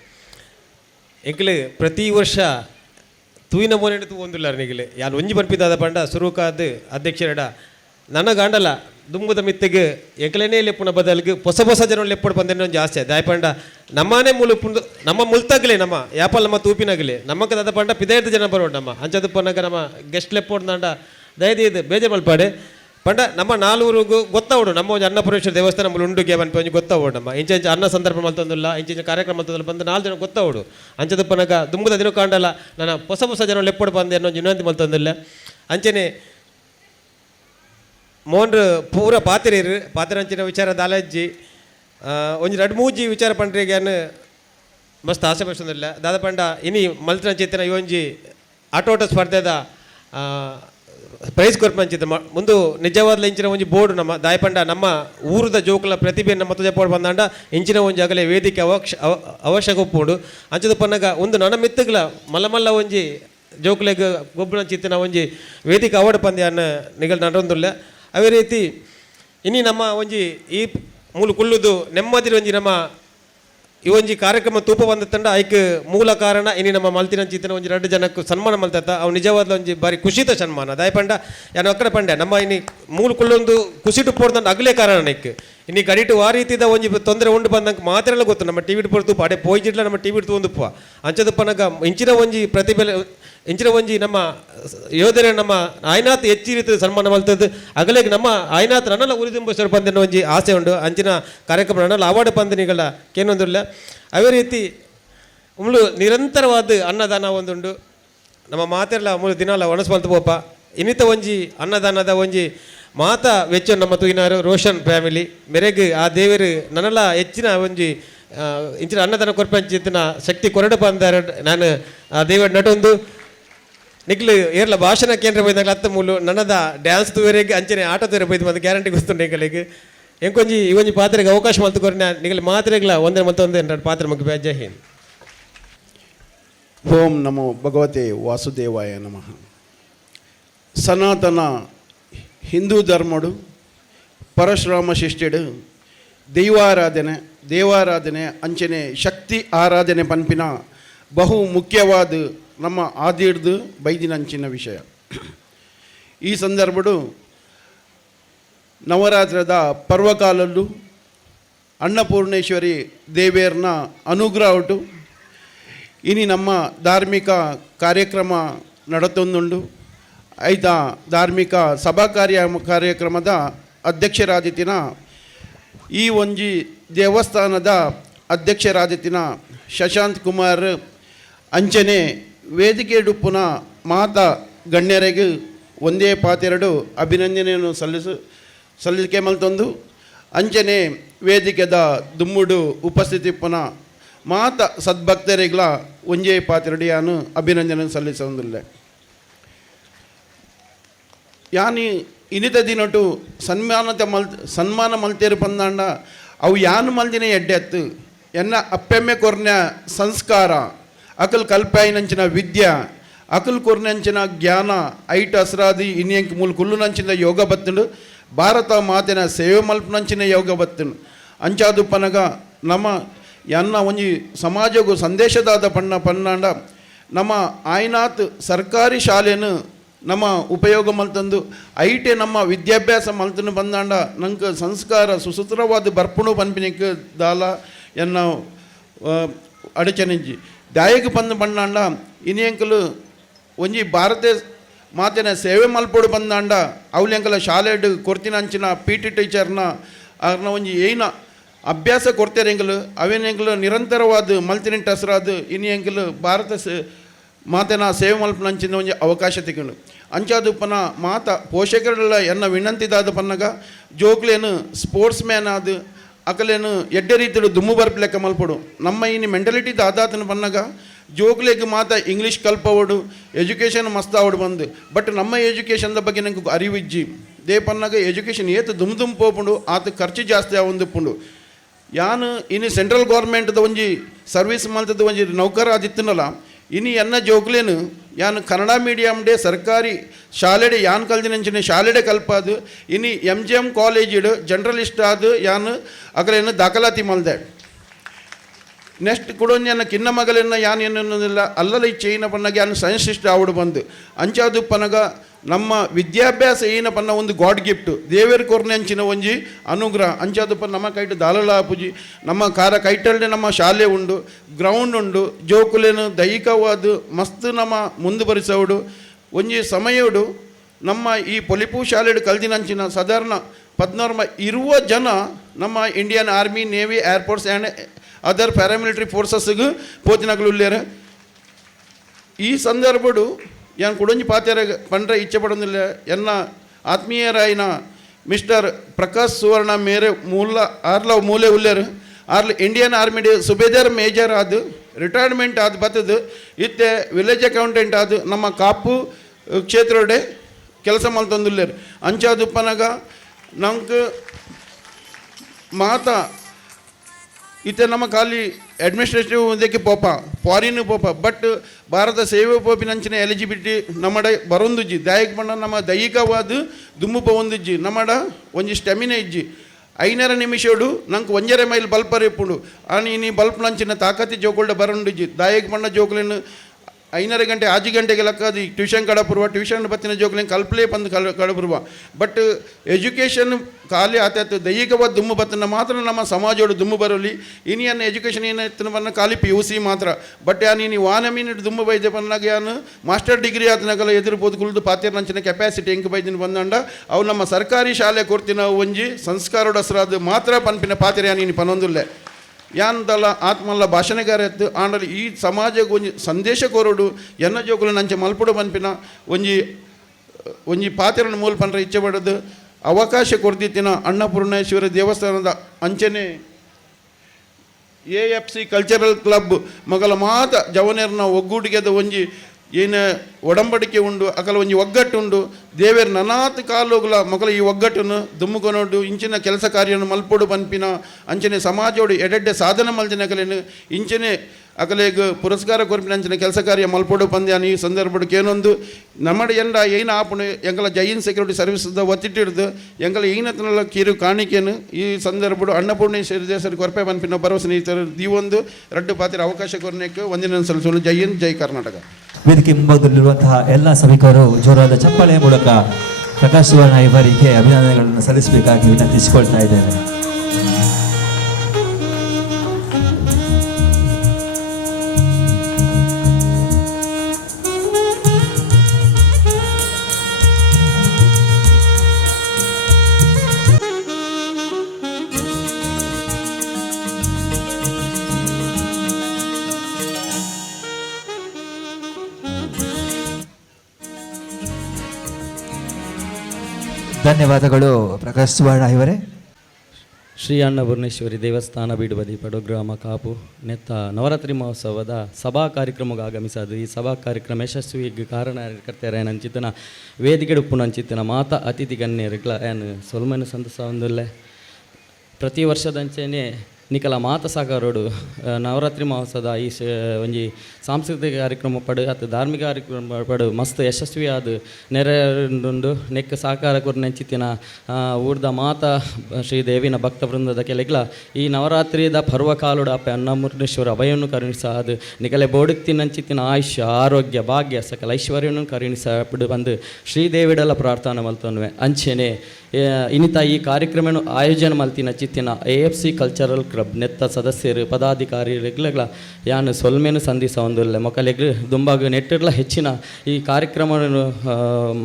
ಎಂಕಲೆ ಪ್ರತಿ ವರ್ಷ ತೂಯಿನ ಮೋನೆ ಒಂದಿಲ್ಲ ನಿಗಲೆ ಯಾನು ಒಂಜಿ ಬರ್ಪಿದ್ದಾದ ಪಂಡ ಸುರುಕಾದ ಅಧ್ಯಕ್ಷರಡ ನನ್ನ ಗಾಂಡಲ ದುಂಬುದ ಮಿತ್ತಿಗೆ ಎಂಕಲೇನೇ ಲೆಪ್ಪುನ ಬದಲಿಗೆ ಹೊಸ ಜನ ಲೆಪ್ಪಡು ಬಂದೇನೋ ಜಾಸ್ತಿ ಆಯ್ತು ಆಯ್ಪಂಡ ನಮ್ಮನೇ ಮುಳುಪುಂಡು ನಮ್ಮ ಮುಲ್ತಾಗಲೇ ನಮ್ಮ ಯಾಪಲ್ ನಮ್ಮ ತೂಪಿನಾಗಲೇ ನಮ್ಮಕ್ಕೆ ದಾದ ಪಂಡ ಪಿದೈದು ಜನ ಬರೋಡು ನಮ್ಮ ಅಂಚದು ಪನ್ನಾಗ ನಮ್ಮ ಗೆಸ್ಟ್ ಲೆಪ್ಪೋಡು ನಂಡ ದಯದು ಬೇಜ ಮಲ್ಪಾಡೆ ಪಂಡ ನಮ್ಮ ನಾಲ್ವರಿಗೂ ಗೊತ್ತಾವಡು ನಮ್ಮ ಒಂದು ಅನ್ನಪೂರ್ಣೇಶ್ವರ ದೇವಸ್ಥಾನ ನಮ್ಮಲ್ಲಿ ಉಂಡು ಗ್ಯಾವನ್ ಪಂಜಿ ಗೊತ್ತಾವಡು ನಮ್ಮ ಇಂಚೆ ಅನ್ನ ಸಂದರ್ಭ ಮಲ್ತೊಂದಿಲ್ಲ ಇಂಚೆ ಕಾರ್ಯಕ್ರಮ ಮಲ್ತೊಂದಿಲ್ಲ ಬಂದು 4 ಜನ ಗೊತ್ತಾವಡು ಅಂಚದು ಪನ್ನಾಗ ದುಂಬುದ ದಿನ ಕಾಂಡಲ್ಲ ನಾನು ಹೊಸ ಜನ ಲೆಪ್ಪಡು ಬಂದೆ ಅನ್ನೋ ಇನ್ನೊಂದು ಮಲ್ತೊಂದಿಲ್ಲ ಅಂಚನೆ ಮೋನ್ರು ಪೂರ ಪಾತಿರೇರು ಪಾತಿರಂಚಿನ ವಿಚಾರ ದಾಲಜ್ಜಿ ಒಂಜಿ 2-3 ವಿಚಾರ ಪಂಡ್ರಿಗೇನು ಮಸ್ತ್ ಆಸೆ ಪಡಿಸೋದಿಲ್ಲ ದಾದ ಪಂಡ ಇನಿ ಮಲ್ತರಂಚಿತ್ತಿನ ಇವೊಂಜಿ ಆಟೋಟ ಸ್ಪರ್ಧೆದ ಪ್ರೈಸ್ ಕೊರ್ಪಂಚಿದ್ದ ಮುಂದು ನಿಜವಾದ ಇಂಚಿನ ಒಂಜಿ ಬೋರ್ಡು ನಮ್ಮ ದಾಯಪಂಡ ನಮ್ಮ ಊರದ ಜೋಕುಲ ಪ್ರತಿಭೆಯನ್ನು ಮತ್ತೊಂದು ಜಪ್ಪೋಡು ಬಂದಾಂಡ ಇಂಚಿನ ಒಂಜಿ ಆಗಲೇ ವೇದಿಕೆ ಅವಶ್ಯಕ ಒಪ್ಪೋಡು ಅಂಚದ ಪನ್ನಾಗ ಒಂದು ನನ್ನ ಮಿತ್ತಗಳ ಮಲ್ಲ ಒಂಜಿ ಜೋಕುಲೆಗೆ ಗೊಬ್ಬರ ಚಿತ್ತಿನ ಒಂಜಿ ವೇದಿಕೆ ಅವಾರ್ಡ್ ಪಂದ್ಯನ ನಿಗಲ್ ನಡೊಂದಿಲ್ಲ ಅವೇ ರೀತಿ ಇನ್ನು ನಮ್ಮ ಒಂಜಿ ಈ ಮೂಲು ಕುಲ್ಲುದು ನೆಮ್ಮದಿ ಒಂಜಿ ನಮ್ಮ ಈ ಒಂಜಿ ಕಾರ್ಯಕ್ರಮ ತೂಪ ಬಂದತ್ತಂಡ ಐಕ್ ಮೂಲ ಕಾರಣ ಇನಿ ನಮ್ಮ ಮಲ್ತಿನಂಚಿತ್ತಿನ ಒಂಜಿ 2 ಜನಕ್ಕೆ ಸನ್ಮಾನ ಮಲ್ತತ್ತ ಅವು ನಿಜವಾದ ಒಂಜಿ ಬಾರಿ ಖುಷಿತ ಸನ್ಮಾನ ದಾಯ ಪಂಡ ಯಾನು ಅಕ್ಕಡ ಪಂಡೆ ನಮ್ಮ ಇನಿ ಮೂಲ ಕುಳ್ಳೊಂದು ಖುಷಿಟು ಪೋಡ್ದಂಡ ಅಗಲೇ ಕಾರಣ ಇಕ್ ಇನಿ ಕಡಿಟು ಆ ರೀತಿದ ಒಂಜಿ ತೊಂದರೆ ಉಂಡು ಬಂದಂಗೆ ಮಾತೆಲ್ಲ ಗೊತ್ತು ನಮ್ಮ ಟಿವಿ ಪೋಡ್ ತೂಪ ಅಡೆ ಪೋಯ್ಜಿಡ್ಲ ನಮ್ಮ ಟಿವಿ ತೂಂದುಪ್ಪ ಅಂಚದಪ್ಪನಗ ಇಂಚಿನ ಒಂಜಿ ಪ್ರತಿಭೆ ಇಂಚಿನ ಒಂಜಿ ನಮ್ಮ ಯೋಧರೆ ನಮ್ಮ ಆಯ್ನಾತ್ ಹೆಚ್ಚಿ ರೀತಿ ಸನ್ಮಾನ ಮಲ್ತದ್ದು ಅಗಲೇಗೆ ನಮ್ಮ ಆಯ್ನಾತ್ ನನ್ನಲ್ಲ ಉರಿದುಂಬಶ್ವರ ಪಂದಿನ ಒಂಜಿ ಆಸೆ ಉಂಡು ಅಂಚಿನ ಕಾರ್ಯಕ್ರಮ ನನ್ನಲ್ಲ ಅವಾರ್ಡ್ ಪಂದಿನಿಗಳ ಕೇನೊಂದಿಲ್ಲ ಅವೇ ರೀತಿ ಮುಳು ನಿರಂತರವಾದ ಅನ್ನದಾನ ಒಂದುಂಡು ನಮ್ಮ ಮಾತೆಲ್ಲ ಮುಳು ದಿನಾಲ ಒಣಸ್ಮಲ್ತು ಪೋಪ ಇನ್ನಿತ ಒಂಜಿ ಅನ್ನದಾನದ ಒಂಜಿ ಮಾತ ವೆಚ್ಚ ನಮ್ಮ ತೂಯಿನಾರು ರೋಷನ್ ಫ್ಯಾಮಿಲಿ ಮೆರೆಗ್ ಆ ದೇವರು ನನ್ನಲ್ಲ ಹೆಚ್ಚಿನ ಒಂಜಿ ಇಂಚಿನ ಅನ್ನದಾನ ಕೊರ್ಪಂಚಿತ್ತಿನ ಶಕ್ತಿ ಕೊರಡು ಬಂದಾರ ನಾನು ಆ ದೇವರ ನಟೊಂದು ನಿಕ್ಲು ಏರ್ಲ ಭಾಷಣ ಕೇಂದ್ರ ಬೈದಾಗ ಅತ್ತ ಮೂಲು ನನ್ನದ ಡ್ಯಾನ್ಸ್ ತೂವರೆಗೆ ಅಂಚನೆ ಆಟ ತೂವರೆ ಬೈದು ಮತ್ತೆ ಗ್ಯಾರಂಟಿ ಗೊತ್ತುಂಡು ಎಂಗಳಿಗೆ ಎಂಕೊಂಜಿ ಈ ಒಂಜಿ ಪಾತ್ರೆಗೆ ಅವಕಾಶ ಮಲ್ತುಕೊರ್ನ ನಿಗಲಿ ಮಾತ್ರೆಗಳ ಒಂದೇ ಮತ್ತೊಂದೇ ಪಾತ್ರೆ ಮುಗಿ ಜೈ ಹಿಂದ್. ಓಂ ನಮೋ ಭಗವತೆ ವಾಸುದೇವಾಯ ನಮಃ. ಸನಾತನ ಹಿಂದೂ ಧರ್ಮಡು ಪರಶುರಾಮ ಶಿಷ್ಟಿಡು ದೇವಾರಾಧನೆ ಅಂಚನೆ ಶಕ್ತಿ ಆರಾಧನೆ ಪನ್ಪಿನ ಬಹು ಮುಖ್ಯವಾದ ನಮ್ಮ ಆದಿಡ್ದು ಬೈದಿನಂಚಿನ ವಿಷಯ. ಈ ಸಂದರ್ಭಡು ನವರಾತ್ರದ ಪರ್ವಕಾಲಲ್ಲೂ ಅನ್ನಪೂರ್ಣೇಶ್ವರಿ ದೇವಿಯರ್ನ ಅನುಗ್ರಹ ಉಂಟು. ಇನಿ ನಮ್ಮ ಧಾರ್ಮಿಕ ಕಾರ್ಯಕ್ರಮ ನಡತೊಂದುಂಡು. ಐತ ಧಾರ್ಮಿಕ ಸಭಾ ಕಾರ್ಯಕ್ರಮದ ಅಧ್ಯಕ್ಷರಾದಿತ್ತಿನ ಈ ಒಂಜಿ ದೇವಸ್ಥಾನದ ಅಧ್ಯಕ್ಷರಾದಿತ್ತಿನ ಶಶಾಂತ್ ಕುಮಾರ್ ಅಂಚನೆ ವೇದಿಕೆ ಡುಪ್ಪುನ ಮಾತಾ ಗಣ್ಯರಿಗೆ ಒಂದೇ ಪಾತೆರಡು ಅಭಿನಂದನೆಯನ್ನು ಸಲ್ಲಿಕೆ ಮಲ್ತೊಂದು ಅಂಚನೆ ವೇದಿಕೆದ ದುಮ್ಮುಡು ಉಪಸ್ಥಿತಿ ಪುನಃ ಮಾತ ಸದ್ಭಕ್ತರಿಗಳ ಒಂಜೇ ಪಾತೆರಡು ಯಾನು ಅಭಿನಂದನೆ ಸಲ್ಲಿಸೊಂದಿಲ್ಲ. ಯಾನಿ ಇನಿತ ದಿನಟು ಸನ್ಮಾನ ಮಲ್ತೇರು ಪಂದಾಂಡ ಅವು ಯಾನು ಮಲ್ದಿನ ಎಡ್ಡೆತ್ತು ಎನ್ನ ಅಪ್ಪೆಮ್ಮೆ ಕೊರ್ನ ಸಂಸ್ಕಾರ ಅಕಲ್ ಕಲ್ಪಾಯಿನಂಚಿನ ವಿದ್ಯೆ ಅಕಲ್ ಕೊರ್ನಂಚಿನ ಜ್ಞಾನ ಐಟ್ ಹಸ್ರಾದಿ ಇನ್ನಿಯಂಕ್ ಮೂಲ ಕುಲ್ಲುನಂಚಿನ ಯೋಗ ಬತ್ತುಂಡು ಭಾರತ ಮಾತಿನ ಸೇವೆ ಮಲ್ಪನಂಚಿನ ಯೋಗ ಬತ್ತುಂಡು ಅಂಚಾದು ಪನಗ ನಮ್ಮ ಎನ್ನ ಒಂಜಿ ಸಮಾಜಗೂ ಸಂದೇಶದಾದ ಪನ್ನಾಂಡ ನಮ್ಮ ಆಯ್ನಾತ್ ಸರ್ಕಾರಿ ಶಾಲೆಯನ್ನು ನಮ್ಮ ಉಪಯೋಗ ಮಲ್ತಂದು ಐಟೆ ನಮ್ಮ ವಿದ್ಯಾಭ್ಯಾಸ ಮಲ್ತನು ಬಂದಾಂಡ ನಂಗೆ ಸಂಸ್ಕಾರ ಸುಸೂತ್ರವಾದ ಬರ್ಪುಣು ಪನ್ಪಿನಿಕ್ ದಾಲ ಎನ್ನ ಅಡಚನೆಂಜಿ ದಾಯಕ ಬಂದು ಬಂದಾಂಡ ಇನಿಯಂಕಲು ಒಂಜಿ ಭಾರತ ಮಾತಿನ ಸೇವೆ ಮಲ್ಪೋಡು ಬಂದಾಂಡ ಅವಲಿಯಂಕಲ ಶಾಲೆಡ್ ಕೊರ್ತಿನ ಅಂಚಿನ ಪಿ ಟಿ ಟೀಚರ್ನ ಅವ್ರನ್ನ ಒಂಜಿ ಏನ ಅಭ್ಯಾಸ ಕೊಡ್ತೇರೆಂಗಲು ಅವೇನೆಂಗಲು ನಿರಂತರವಾದ ಮಲ್ತಿನಿಂಟ ಹಸ್ರಾದು ಇನಿಯಂಕಲು ಭಾರತ ಮಾತನ ಸೇವೆ ಮಲ್ಪನಂಚಿನ ಒಂಜಿ ಅವಕಾಶ ತೆಗೊಂಡು ಅಂಚಾದು ಪನ ಮಾತ ಪೋಷಕರೆಲ್ಲ ಎನ್ನ ವಿನಂತಿದಾದ ಪನ್ನಗ ಜೋಕ್ಲೇನು ಸ್ಪೋರ್ಟ್ಸ್ ಮ್ಯಾನ್ ಆದ ಅಕಲೇನು ಎಡ್ಡೆ ರೀತಿಡು ದುಮ್ಮು ಬರ್ಪ ಲೆಕ್ಕ ಮಲ್ಪಡು ನಮ್ಮ ಇನ್ನು ಮೆಂಟಾಲಿಟಿ ದಾದಾತನ ಪನ್ನಗ ಜೋಕ್ಲೆಗ್ ಮಾತ ಇಂಗ್ಲೀಷ್ ಕಲ್ಪವಡು ಎಜುಕೇಷನ್ ಮಸ್ತ್ ಆವಡು ಬಂದು ಬಟ್ ನಮ್ಮ ಎಜುಕೇಷನ್ದ ಬಗ್ಗೆ ನಂಗೆ ಅರಿವಿಜ್ಜಿ ದೇ ಪನ್ನಗ ಎಜುಕೇಷನ್ ಏತು ದುಮ್ ಪೋಪುಂಡು ಆತ ಖರ್ಚು ಜಾಸ್ತಿ ಆವೊಂದುಪ್ಪುಂಡು ಯಾನು ಇನ್ನು ಸೆಂಟ್ರಲ್ ಗೌರ್ಮೆಂಟ್ದ ಒಂಜಿ ಸರ್ವಿಸ್ ಮಲ್ತದ ಒಂಜಿ ನೌಕರ ಆದಿತ್ತನಲ್ಲ ಇನ್ನು ಎನ್ನ ಜೋಕ್ಲೇನು ಯಾನು ಕನ್ನಡ ಮೀಡಿಯಮ್ ಡೇ ಸರ್ಕಾರಿ ಶಾಲೆಡೆ ಯಾನ್ ಕಲ್ದಿನಂಚಿನ ಶಾಲೆಡೆ ಕಲ್ಪಾದು ಇನ್ನು MGM ಕಾಲೇಜಿಡು ಜರ್ನಲಿಸ್ಟ್ ಆದು ಯಾನು ಅಕಲೇನು ದಾಖಲಾತಿ ಮಲ್ದೆ ನೆಕ್ಸ್ಟ್ ಕೊಡೋನ್ ಯಾನ ಕಿನ್ನ ಮಗಲನ್ನ ಯಾನ್ ಏನನ್ನೋದಿಲ್ಲ ಅಲ್ಲಲ್ಲ ಈ ಚೈನ ಪನ್ನಗ ಯಾನು ಸೈನ್ಸಿಸ್ಟ್ ಆವಡು ಬಂದು ಅಂಚಾದು ಪನಗ ನಮ್ಮ ವಿದ್ಯಾಭ್ಯಾಸ ಏನ ಪನ್ನ ಒಂದು ಗಾಡ್ ಗಿಫ್ಟ್ ದೇವೇರ್ ಕೊರ್ನೆ ಅಂಚಿನ ಒಂಜಿ ಅನುಗ್ರಹ ಅಂಚಾದು ಪನ್ನ ನಮ್ಮ ಕೈಟ್ ದಾಲಲ ಪೂಜಿ ನಮ್ಮ ಕೈಟಲ್ಡೆ ನಮ್ಮ ಶಾಲೆ ಉಂಡು ಗ್ರೌಂಡ್ ಉಂಡು ಜೋಕುಲೇನು ದೈಹಿಕವಾದ ಮಸ್ತ್ ನಮ್ಮ ಮುಂದುವರಿಸೋಡು ಒಂಜಿ ಸಮಯೋಡು ನಮ್ಮ ಈ ಪೊಲಿಪು ಶಾಲೆಡು ಕಲ್ದಿನಂಚಿನ ಸಾಧಾರಣ 14 ಜನ ನಮ್ಮ Indian army navy air force and other paramilitary ಫೋರ್ಸಸ್ಗೂ ಪೋತಿನಗಲುಲ್ಲೇರು. ಈ ಸಂದರ್ಭಡು ಯಾನ್ ಕುಡಂಜಿ ಪಾತ್ಯಾರ ಪಂಡ್ರೆ ಇಚ್ಛೆ ಪಡೋದಿಲ್ಲ ಎನ್ನ ಆತ್ಮೀಯರಾಯಿನ ಮಿಸ್ಟರ್ ಪ್ರಕಾಶ್ ಸುವರ್ಣ ಮೇರೆ ಮೂಲೆ ಉಲ್ಲೇರು ಆರ್ಲ ಇಂಡಿಯನ್ ಆರ್ಮಿ ಸುಬೇದಾರ್ ಮೇಜರ್ ಆದು ರಿಟೈರ್ಮೆಂಟ್ ಆದ ಬತ್ತದು ಇತ್ತೆ ವಿಲೇಜ್ ಅಕೌಂಟೆಂಟ್ ಆದು ನಮ್ಮ ಕಾಪು ಕ್ಷೇತ್ರಡೆ ಕೆಲಸ ಮಲ್ತೊಂದುಲ್ಲೇರು ಅಂಚಾದು ಪನಗ ನಂಗೆ ಮಾತಾ ಇತ್ತೆ ನಮ್ಮ ಖಾಲಿ ಅಡ್ಮಿನಿಸ್ಟ್ರೇಟಿವ್ ಇದಕ್ಕೆ ಪೋಪ ಫಾರಿನ್ ಪೋಪ ಬಟ್ ಭಾರತ ಸೇವೆ ಪೋಪಿನಂಚಿನ ಎಲಿಜಿಬಿಲಿಟಿ ನಮ್ಮಡ ಬರೊಂದುಜ್ಜಿ ದಾಯಕ ಪಂಡ ನಮ್ಮ ದೈಹಿಕವಾದ ದುಮ್ಮುಪ ಒಂದುಜ್ಜಿ ನಮ್ಮಡ ಒಂಜಿ ಸ್ಟೆಮಿನ ಇಜ್ಜಿ ಐನರ ನಿಮಿಷೋಡು ನಂಗೆ 1.5 ಮೈಲ್ ಬಲ್ಪರ್ ಇಪ್ಪುಂಡು ಆನಿ ನೀ ಬಲ್ಪ್ ನಂಚಿನ ತಾಕತಿ ಜೋಕುಲ್ಡ ಬರಂಡುಜಿ ದಾಯಕ್ ಬಣ್ಣ ಜೋಕುಲೆನು 5:30 ಗಂಟೆ 6 ಗಂಟೆಗೆ ಲಕ್ಕದು ಟ್ಯೂಷನ್ ಕಡಪುರುವ ಟ್ಯೂಷನ್ ಬತ್ತಿನ ಜೋಕುಲೆನ್ ಕಲ್ಪಲೇ ಬಂದು ಕಡಪುರುವ ಬಟ್ ಎಜುಕೇಷನ್ ಖಾಲಿ ಆತಾಯ್ತು ದೈಹಿಕವಾದ ದುಮ್ಮು ಬತ್ತನ ಮಾತ್ರ ನಮ್ಮ ಸಮಾಜೋಡು ದುಮ್ಮು ಬರೋಲಿ ಇನಿಯನ್ನ ಎಜುಕೇಷನ್ ಏನಾಯ್ತು ಬನ್ನ ಖಾಲಿ PUC ಮಾತ್ರ ಬಟ್ ಯಾನು ನೀನು 1 ಮಿನಿಟ್ ದುಮ್ಮು ಬೈದೆ ಬಂದಾಗ ಯಾನು ಮಾಸ್ಟರ್ ಡಿಗ್ರಿ ಆತನಗಲ ಎದುರು ಬೋದ್ಗುಳ್ದು ಪಾತ್ಯರ ನಂಚಿನ ಕೆಪಾಸಿಟಿ ಹೆಂಗೆ ಬೈದಿನ ಬಂದಂಡ ಅವು ನಮ್ಮ ಸರ್ಕಾರಿ ಶಾಲೆ ಕೊಡ್ತಿನ ಒಂಜಿ ಸಂಸ್ಕಾರೋಡ ಹಸ್ರಾದು ಮಾತ್ರ ಪನ್ಪಿನ ಪಾತ್ರೆ ನೀನು ಪನೊಂದುಲ್ಲೆ ಯಾಂದಲ್ಲ ಆತ್ಮಲ್ಲ ಭಾಷಣಗಾರ ಎತ್ತು ಆಂಡಲ್ಲಿ ಈ ಸಮಾಜಕ್ಕೆ ಒಂಜಿ ಸಂದೇಶ ಕೊರೋಡು ಎನ್ನ ಜೋಕುಲು ನಂಚೆ ಮಲ್ಪುಡು ಪನ್ಪಿನ ಒಂಜಿ ಪಾತ್ರೆನ ಮೂಲ ಪನ್ರೆ ಇಚ್ಛೆ ಪಡೋದು ಅವಕಾಶ ಕೊಡ್ದಿತ್ತಿನ ಅನ್ನಪೂರ್ಣೇಶ್ವರಿ ದೇವಸ್ಥಾನದ ಅಂಚನೆ AFC ಕಲ್ಚರಲ್ ಕ್ಲಬ್ ಮಗಲ ಮಾತ ಜವನೇರ್ನ ಒಗ್ಗೂಡಿಗೆದ ಒಂಜಿ ಏನು ಒಡಂಬಡಿಕೆ ಉಂಡು ಅಕಲ ಒಂಜಿ ಒಗ್ಗಟ್ಟು ಉಂಡು ದೇವೇರ್ ನನಾತ್ ಕಾಲೋಗ್ಲ ಮಕ್ಕಳ ಈ ಒಗ್ಗಟ್ಟನ್ನು ದುಮ್ಮುಕೊನೋಡು ಇಂಚಿನ ಕೆಲಸ ಕಾರ್ಯವನ್ನು ಮಲ್ಪೋಡು ಪನ್ಪಿನ ಅಂಚನೆ ಸಮಾಜೋಡು ಎಡೆಡ್ಡೆ ಸಾಧನ ಮಲ್ತಿನ ಅಕಲೇನು ಇಂಚನೆ ಅಕಲೇಗ ಪುರಸ್ಕಾರ ಕೊರ್ಪಿನ ಅಂಚಿನ ಕೆಲಸ ಕಾರ್ಯ ಮಲ್ಪೋಡು ಪಂದ್ಯಾನ ಈ ಸಂದರ್ಭಕ್ಕೆ ಏನೊಂದು ನಮ್ಮಡೆ ಎಂಡ ಏನು ಆಪುಣು ಎಂಕಲ ಜೈನ್ ಸೆಕ್ಯೂರಿಟಿ ಸರ್ವಿಸ್ದ ಒತ್ತಿಟ್ಟಿಡ್ದು ಎಂಕಲ ಈನತನಲ್ಲ ಕಿರು ಕಾಣಿಕೆನು ಈ ಸಂದರ್ಭಡು ಅನ್ನಪೂರ್ಣೇಶ್ವರಿ ದೇಶದ ಕೊರಪೆ ಪನ್ಪಿನ ಭರವಸೆ ನೀಡ್ತಾರೆ ದೀವೊಂದು ರಡ್ಡು ಪಾತ್ರ ಅವಕಾಶ ಕೊರನೆಕ್ಕೆ ಒಂದಿನ ಸಲ್ಲಿಸಲು ಜೈ ಹಿಂದ್ ಜೈ ಕರ್ನಾಟಕ. ವೇದಿಕೆ ಮುಂಭಾಗದಲ್ಲಿರುವಂತಹ ಎಲ್ಲ ಸಭಿಕರು ಜೋರಾದ ಚಪ್ಪಾಳೆಯ ಮೂಲಕ ಪ್ರಕಾಶ್ ಸುವರ್ಣ ಇವರಿಗೆ ಅಭಿನಂದನೆಗಳನ್ನು ಸಲ್ಲಿಸಬೇಕಾಗಿ ವಿನಂತಿಸಿಕೊಳ್ತಾ ಇದ್ದೇನೆ. ಧನ್ಯವಾದಗಳು ಪ್ರಕಾಶ್ ಸುವರ್ಣ ಇವರೇ. ಶ್ರೀ ಅನ್ನಪೂರ್ಣೇಶ್ವರಿ ದೇವಸ್ಥಾನ ಬೀಡುಬದಿ ಪಡುಗ್ರಾಮ ಕಾಪು ನೆತ್ತ ನವರಾತ್ರಿ ಮಹೋತ್ಸವದ ಸಭಾ ಕಾರ್ಯಕ್ರಮಕ್ಕೆ ಆಗಮಿಸದು ಈ ಸಭಾ ಕಾರ್ಯಕ್ರಮ ಯಶಸ್ವಿಗೆ ಕಾರಣಕರ್ತರ ನಂಚಿತನ ವೇದಿಕೆ ಉಪ್ಪು ನಂಚಿತನ ಮಾತಾ ಅತಿಥಿ ಗಣ್ಯರುಗಳ ಏನು ಸೊಲ್ಮನ ಸಂತಸ ಒಂದುಲ್ಲೆ ಪ್ರತಿ ವರ್ಷದಂಚೆನೇ ನಿಕಲ ಮಾತ ಸಾಕಾರೋಡು ನವರಾತ್ರಿ ಮಹೋತ್ಸವದ ಈ ಒಂಜಿ ಸಾಂಸ್ಕೃತಿಕ ಕಾರ್ಯಕ್ರಮ ಪಡು ಅಥವಾ ಧಾರ್ಮಿಕ ಕಾರ್ಯಕ್ರಮ ಪಡು ಮಸ್ತ್ ಯಶಸ್ವಿಯಾದ ನೆರೆಯುಂಡು ನೆಕ್ ಸಾಕಾರ ಕೊರ್ನೆಂಚಿತ್ತಿನ ಊರ್ದ ಮಾತ ಶ್ರೀದೇವಿನ ಭಕ್ತ ವೃಂದದ ಕೆಲೆಗ್ಲ ಈ ನವರಾತ್ರಿದ ಪರ್ವಕಾಲುಡು ಅಪ್ಪೆ ಅನ್ನಪೂರ್ಣೇಶ್ವರ ಅಭಯನ್ನು ಕರುಣಿಸಾದು ನಿಕಲೆ ಬೋಡುತ್ತಿನಂಚಿತ್ತಿನ ಆಯುಷ್ಯ ಆರೋಗ್ಯ ಭಾಗ್ಯ ಸಕಲ ಐಶ್ವರ್ಯವನ್ನು ಕರುಣಿಸಬಿಡು ಬಂದು ಶ್ರೀದೇವಿಡೆಲ್ಲ ಪ್ರಾರ್ಥನೆ ಮಲ್ತನ್ವೆ ಅಂಚೆನೆ ಇನ್ನಿತ ಈ ಕಾರ್ಯಕ್ರಮ ಆಯೋಜನೆ ಮಲ್ತಿನ ಚಿತ್ತಿನ AFC ಕಲ್ಚರಲ್ ಕ್ಲಬ್ ನೆತ್ತ ಸದಸ್ಯರು ಪದಾಧಿಕಾರಿ ರೆಗ್ಲಗಳ ಯಾನು ಸೊಲ್ಮೇನು ಸಂಧಿಸ ಒಂದುಲ್ಲೆ ಮೊಕಲೆಗ್ ದುಂಬಾಗ ನೆಟ್ಟಿರ್ಲ ಹೆಚ್ಚಿನ ಈ ಕಾರ್ಯಕ್ರಮವನ್ನು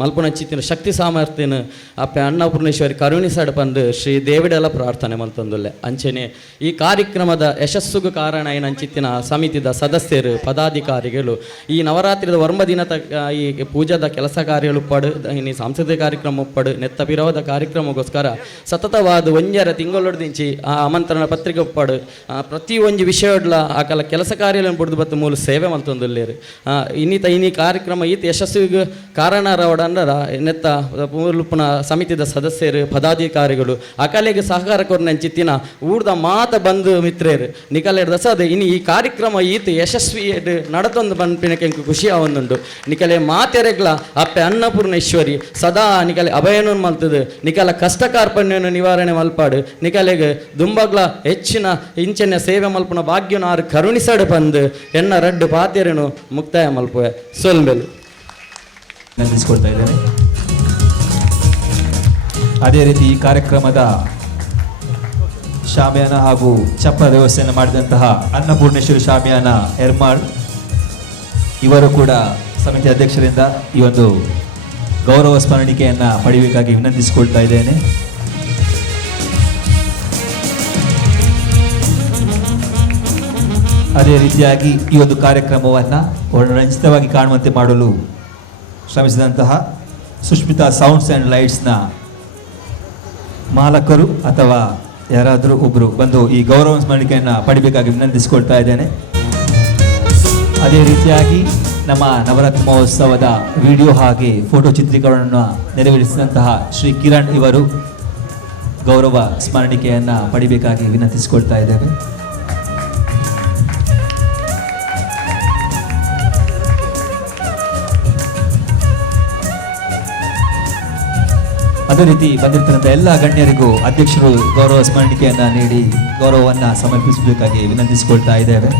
ಮಲ್ಪುನ ಚಿತ್ತಿನ ಶಕ್ತಿ ಸಾಮರ್ಥ್ಯನ ಅಪ್ಪೆ ಅನ್ನಪೂರ್ಣೇಶ್ವರಿ ಕರುಣಿಸಾಡು ಬಂದು ಶ್ರೀ ದೇವಿಡೆಲ್ಲ ಪ್ರಾರ್ಥನೆ ಮಲ್ತೊಂದುಲ್ಲೆ ಅಂಚೆನೆ ಈ ಕಾರ್ಯಕ್ರಮದ ಯಶಸ್ಸುಗೂ ಕಾರಣ ಏನಂಚಿತ್ತಿನ ಸಮಿತಿದ ಸದಸ್ಯರು ಪದಾಧಿಕಾರಿಗಳು ಈ ನವರಾತ್ರಿದ ವರ್ಮ ದಿನದ ಈ ಪೂಜಾದ ಕೆಲಸ ಕಾರ್ಯಗಳು ಪಡು ಈ ಸಾಂಸ್ಕೃತಿಕ ಕಾರ್ಯಕ್ರಮ ಪಡು ನೆತ್ತ ಬಿರೋದ ಕಾರ್ಯಕ್ರಮಕ್ಕೋಸ್ಕರ ಸತತವಾದ ಒಂಜರ ತಿಂಗಳೊಡ್ದಿಂಚಿ ಆ ಆಮಂತ್ರಣ ಪತ್ರಿಕೆ ಒಪ್ಪಡು ಪ್ರತಿ ಒಂಜಿ ವಿಷಯಡ್ಲ ಆಕಲ ಕೆಲಸ ಕಾರ್ಯಗಳನ್ನು ಬಿಡ್ದು ಬತ್ತು ಮೂಲ ಸೇವೆ ಮಲ್ತೊಂದುಲ್ಲೇರು ಇನ್ನಿತ ಇನಿ ಕಾರ್ಯಕ್ರಮ ಈತ ಯಶಸ್ವಿಗೆ ಕಾರಣರವಡಂದ್ರ ನೆತ್ತ ಮೂಲುಪುನ ಸಮಿತಿದ ಸದಸ್ಯರು ಪದಾಧಿಕಾರಿಗಳು ಅಕಲೆಗೆ ಸಹಕಾರ ಕೊರ್ನೆಂಚಿತ್ತಿನ ಊರ್ದ ಮಾತ ಬಂಧು ಮಿತ್ರೇರು ನಿಕಲೆ ದಸದ ಇನಿ ಈ ಕಾರ್ಯಕ್ರಮ ಈತ ಯಶಸ್ವಿ ನಡತೊಂದು ಬಂಪಿನಕ್ಕೆ ಖುಷಿ ಆವೊಂದುಂಡು ನಿಕಲೆ ಮಾತೆರೆಗ್ಲ ಅಪ್ಪೆ ಅನ್ನಪೂರ್ಣೇಶ್ವರಿ ಸದಾ ನಿಕಲೆ ಅಭಯನ ಮಲ್ತದು ನಿಕಲ ಕಷ್ಟ ಕಾರ್ಪಣ್ಯವನ್ನು ನಿವಾರಣೆ ಮಲ್ಪಾಡು ನಿಕಲೆಗೆ ದುಂಬಗ್ಲ ಹೆಚ್ಚಿನ ಇಂಚೆನ ಸೇವೆ ಮಲ್ಪನ ಭಾಗ್ಯನ ಆರು ಕರುಣಿಸಡು ಬಂದು ಎನ್ನ ರಡ್ಡು ಪಾತ್ರೆನು ಮುಕ್ತಾಯ ಮಲ್ಪುವೆ ಸೊಲ್ಬೆಲು ನಂದಿಸಿಕೊಳ್ತಾ ಇದ್ದೇನೆ. ಅದೇ ರೀತಿ ಈ ಕಾರ್ಯಕ್ರಮದ ಶಾಮಿಯಾನ ಹಾಗೂ ಚಪ್ಪರ ವ್ಯವಸ್ಥೆಯನ್ನು ಮಾಡಿದಂತಹ ಅನ್ನಪೂರ್ಣೇಶ್ವರಿ ಶಾಮಿಯಾನ ಎರ್ಮಾಳ್ ಇವರು ಕೂಡ ಸಮಿತಿ ಅಧ್ಯಕ್ಷರಿಂದ ಈ ಒಂದು ಗೌರವ ಸ್ಮರಣಿಕೆಯನ್ನು ಪಡೆಯಬೇಕಾಗಿ ವಿನಂತಿಸಿಕೊಳ್ತಾ ಇದ್ದೇನೆ. ಅದೇ ರೀತಿಯಾಗಿ ಈ ಒಂದು ಕಾರ್ಯಕ್ರಮವನ್ನು ವರ್ಣರಂಜಿತವಾಗಿ ಕಾಣುವಂತೆ ಮಾಡಲು ಶ್ರಮಿಸಿದಂತಹ ಸುಷ್ಮಿತಾ ಸೌಂಡ್ಸ್ ಆ್ಯಂಡ್ ಲೈಟ್ಸ್ನ ಮಾಲಕರು ಅಥವಾ ಯಾರಾದರೂ ಒಬ್ಬರು ಬಂದು ಈ ಗೌರವ ಸ್ಮರಣಿಕೆಯನ್ನು ಪಡಿಬೇಕಾಗಿ ವಿನಂತಿಸಿಕೊಳ್ತಾ ಇದ್ದೇನೆ. ಅದೇ ರೀತಿಯಾಗಿ ನಮ್ಮ ನವರಾತ್ರಿ ಮಹೋತ್ಸವದ ವಿಡಿಯೋ ಹಾಗೆ ಫೋಟೋ ಚಿತ್ರೀಕರಣವನ್ನು ನೆರವೇರಿಸಿದಂತಹ ಶ್ರೀ ಕಿರಣ್ ಇವರು ಗೌರವ ಸ್ಮರಣಿಕೆಯನ್ನು ಪಡಿಬೇಕಾಗಿ ವಿನಂತಿಸಿಕೊಳ್ತಾ ಇದ್ದೇವೆ. ಅದೇ ರೀತಿ ಬಂದಿರ್ತಕ್ಕಂಥ ಎಲ್ಲ ಗಣ್ಯರಿಗೂ ಅಧ್ಯಕ್ಷರು ಗೌರವ ಸ್ಮರಣಿಕೆಯನ್ನ ನೀಡಿ ಗೌರವವನ್ನು ಸಮರ್ಪಿಸಬೇಕಾಗಿ ವಿನಂತಿಸಿಕೊಳ್ತಾ ಇದ್ದೇವೆ.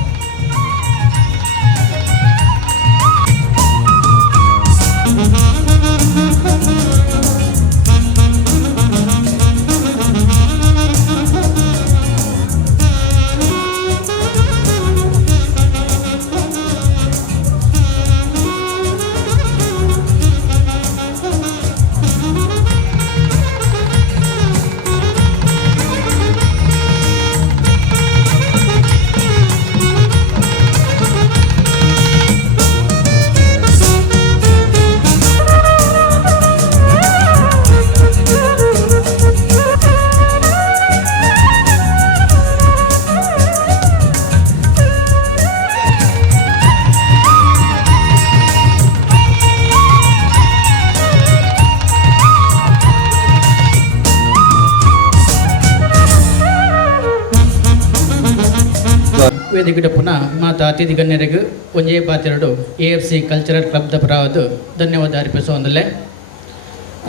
ವೇದಿಕೆ ಪುನಃ ಮಾತಾ ಅತಿಥಿ ಗಣ್ಯರಿಗೂ ಒಂಜೇ ಪಾತೆರಡು AFC ಕಲ್ಚರಲ್ ಕ್ಲಬ್ದ ಪರವಾದ ಧನ್ಯವಾದ ಅರ್ಪಿಸುವಂದಲ್ಲೇ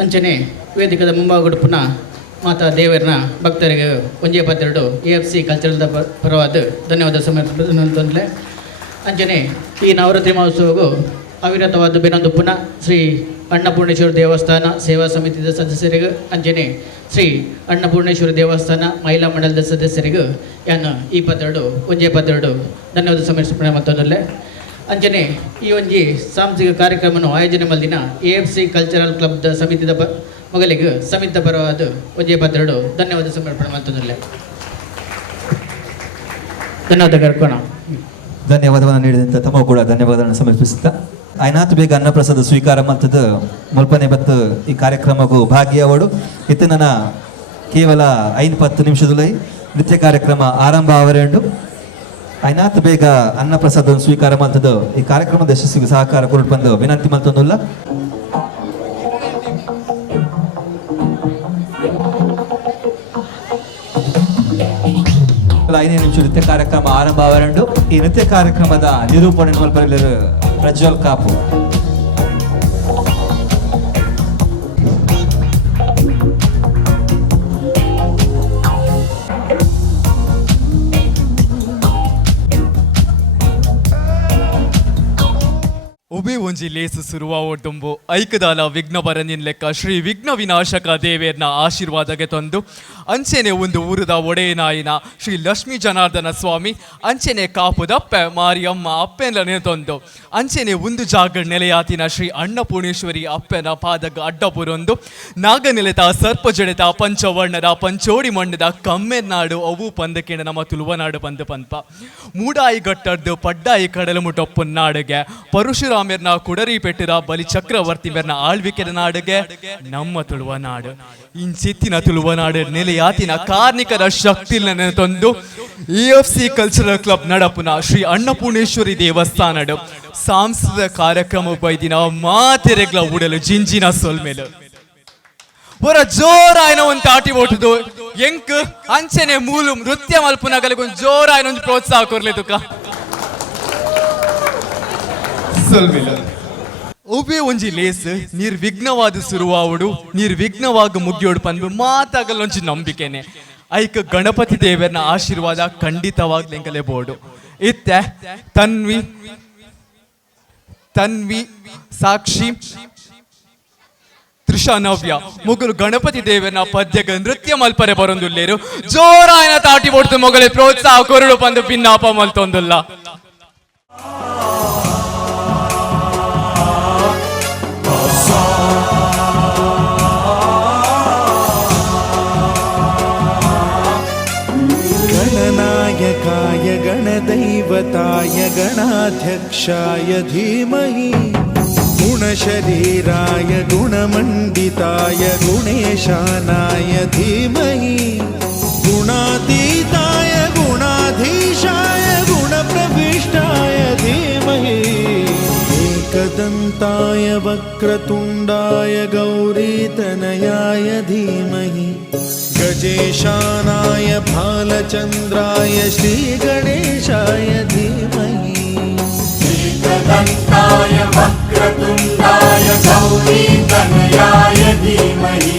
ಅಂಚನೆ ವೇದಿಕದ ಮುಂಭಾಗಡು ಪುನಃ ಮಾತಾ ದೇವರನ ಭಕ್ತರಿಗೆ ಒಂಜೇ ಪಾತೆರಡು AFC ಕಲ್ಚರಲ್ದ ಪರವಾದ ಧನ್ಯವಾದ ಸಮರ್ಪಿಸುವಂತಂದಲೇ ಅಂಚನೆ ಈ ನವರಾತ್ರಿ ಮಹೋತ್ಸವವು ಅವಿರತವಾದ ಬೆನ್ನೊಂದು ಪುನಃ ಶ್ರೀ ಅನ್ನಪೂರ್ಣೇಶ್ವರಿ ದೇವಸ್ಥಾನ ಸೇವಾ ಸಮಿತಿಯ ಸದಸ್ಯರಿಗೂ ಅಂಚನೆ ಶ್ರೀ ಅನ್ನಪೂರ್ಣೇಶ್ವರಿ ದೇವಸ್ಥಾನ ಮಹಿಳಾ ಮಂಡಲದ ಸದಸ್ಯರಿಗೂ ಯಾನು ಈ ಪತ್ತೆರಡು ಒಂಜೇ ಪತ್ತೆರಡು ಧನ್ಯವಾದ ಸಮರ್ಪಣೆ ಮತ್ತೊಂದಲ್ಲೇ ಅಂಚನೆ ಈ ಒಂಜಿ ಸಾಂಸ್ಕೃತಿಕ ಕಾರ್ಯಕ್ರಮವನ್ನು ಆಯೋಜನೆ ಮಲ್ದಿನ AFC ಕಲ್ಚರಲ್ ಕ್ಲಬ್ದ ಸಮಿತಿದ ಮೊಗಲಿಗೆ ಸಮಿತಿಯ ಪರವಾದ ಒಂಜೇ ಪತ್ತೆರಡು ಧನ್ಯವಾದ ಸಮರ್ಪಣೆ ಮತ್ತೊಂದಲ್ಲೇ ಧನ್ಯವಾದ ಕರ್ಕೋಣ. ಧನ್ಯವಾದವನ್ನು ನೀಡಿದಂಥ ತಮಗೂ ಕೂಡ ಧನ್ಯವಾದಗಳನ್ನು ಸಮರ್ಪಿಸುತ್ತಾ ಆಯ್ನಾತ್ ಬೇಗ ಅನ್ನಪ್ರಸಾದ ಸ್ವೀಕಾರ ಮತ್ತದ ಮುಲ್ಪನೆ ಬತ್ತು ಈ ಕಾರ್ಯಕ್ರಮಕ್ಕೂ ಭಾಗಿಯಾವಡು ಇತ್ತನ ಕೇವಲ 5-10 ನಿಮಿಷದಲ್ಲಿ ನೃತ್ಯ ಕಾರ್ಯಕ್ರಮ ಆರಂಭ ಆವರೆಂಡು ಆಯ್ನಾತ್ ಬೇಗ ಅನ್ನಪ್ರಸಾದ ಸ್ವೀಕಾರ ಮಲ್ತದ ಈ ಕಾರ್ಯಕ್ರಮದ ಯಶಸ್ಸಿಗೆ ಸಹಕಾರ ಕೊಟ್ಟು ಬಂದು ವಿನಂತಿ ಮಲ್ತೊಂದುಲ್ಲ. ಐದನೇ ನಿಮಿಷ ನೃತ್ಯ ಕಾರ್ಯಕ್ರಮ ಆರಂಭ ಆವರೆಂಡು ಈ ನೃತ್ಯ ಕಾರ್ಯಕ್ರಮದ ನಿರೂಪಣೆ ಮಲ್ಪರಲಿರು ಪ್ರಜ್ವಲ್ ಕಾಪು. ಒಬೇ ಒಂಜಿ ಲೇಸು ಸುರುವಾವೊಟ್ಟುಂಬು ಐಕದಾಲ ವಿಘ್ನ ಬರನಿನ್ ಲೆಕ್ಕ ಶ್ರೀ ವಿಘ್ನ ವಿನಾಶಕ ದೇವೇರ್ನ ಆಶೀರ್ವಾದಗೆ ತಂದು ಅಂಚೆನೆ ಒಂದು ಊರದ ಒಡೆಯನಾಯಿನ ಶ್ರೀ ಲಕ್ಷ್ಮೀ ಜನಾರ್ದನ ಸ್ವಾಮಿ ಅಂಚೆನೆ ಕಾಪುದಪ್ಪೆ ಮಾರಿಯಮ್ಮ ಅಪ್ಪೆನನೆ ತಂದು ಅಂಚೆನೆ ಒಂದು ಜಾಗ ನೆಲೆಯಾತಿನ ಶ್ರೀ ಅನ್ನಪೂರ್ಣೇಶ್ವರಿ ಅಪ್ಪೆನ ಪಾದಗ ಅಡ್ಡಪುರೊಂದು ನಾಗನೆಲೆತ ಸರ್ಪ ಜಡೆತ ಪಂಚವರ್ಣದ ಪಂಚೋಡಿ ಮಣ್ಣದ ಕಮ್ಮೆನಾಡು ಅವು ಪಂದಕೆಣ ನಮ್ಮ ತುಳುವನಾಡು ಬಂದು ಪಂಪ ಮೂಡಾಯಿ ಗಟ್ಟರ್ದು ಪಡ್ಡಾಯಿ ಕಡಲು ಮುಟ್ಟೊಪ್ಪು ನಾಡುಗೆ ಪರಶುರಾಮರ್ನ ಕುಡರಿ ಪೆಟ್ಟಿರ ಬಲಿ ಚಕ್ರವರ್ತಿ ಮೆರ್ನ ಆಳ್ವಿಕೆದ ನಾಡುಗೆ ನಮ್ಮ ತುಳುವನಾಡು ಇಂಚಿತ್ತಿನ ತುಳುವನಾಡು ನೆಲೆಯಾತಿನ ಕಾರ್ಮಿಕರ ಶಕ್ತಿ ತಂದು AFC ಕಲ್ಚರಲ್ ಕ್ಲಬ್ ನಡಪುನ ಶ್ರೀ ಅನ್ನಪೂರ್ಣೇಶ್ವರಿ ದೇವಸ್ಥಾನಡು ಸಾಂಸ್ಕೃತಿಕ ಕಾರ್ಯಕ್ರಮ ಬೈದಿನ ಮಾತೆರೆಗ್ಲ ಉಡಲು ಜಿಂಜಿನ ಸೊಲ್ಮೆಲು ಹೊರ ಜೋರಾಯನ ಒಂದು ತಾಟಿ ಓಟುದು ಎಂಕ್ ಅಂಚೆನೆ ಮೂಲು ನೃತ್ಯ ಮಲ್ಪುನಗಲಿಗೆ ಒಂದು ಜೋರಾಯನ ಒಂದು ಪ್ರೋತ್ಸಾಹ ಕೊರ್ಲಿದುಕ ಒಬ್ಬೇ ಒಂಜಿ ಲೇಸ್ ನಿರ್ವಿಘ್ನವಾದ ಸುರುವಾವುಡು ನಿರ್ವಿಘ್ನವಾಗ ಮುಗಿಯೋಡು ಪಂದು ಮಾತಾಗಲ್ಲೊಂಚಿ ನಂಬಿಕೆನೆ ಐಕ ಗಣಪತಿ ದೇವರನ ಆಶೀರ್ವಾದ ಖಂಡಿತವಾಗ್ಲೆಂಕಲೇ ಬೋಡು ಇತ್ತೆ ತನ್ವಿ ಸಾಕ್ಷಿ ತ್ರಿಷಾನವ್ಯ ಮೊಗಲು ಗಣಪತಿ ದೇವರನ ಪದ್ಯಗ ನೃತ್ಯ ಮಲ್ಪರೆ ಬರೊಂದುಲ್ಲೇರು ಜೋರಾಯನ ತಾಟಿ ಬೋಡ್ತು ಮೊಗಲೆ ಪ್ರೋತ್ಸಾಹ ಕೊರಡು ಪಂದು ಪಿನ್ನಾಪ ಮಲ್ತೊಂದುಲ್ಲ. गणनायकाय गणदैवताय गणाध्यक्षाय धीमहि गुणशरीराय गुणमण्डिताय गुणेशानाय धीमहि गुणातीताय गुणाधीशाय गुणप्रविष्टाय धीमहि एकदन्ताय वक्रतुण्डाय गौरीतनयाय धीमहि गजेशानाय भालचन्द्राय श्रीगणेशाय धीमहि एकदन्ताय वक्रतुण्डाय गौरीतनयाय धीमहि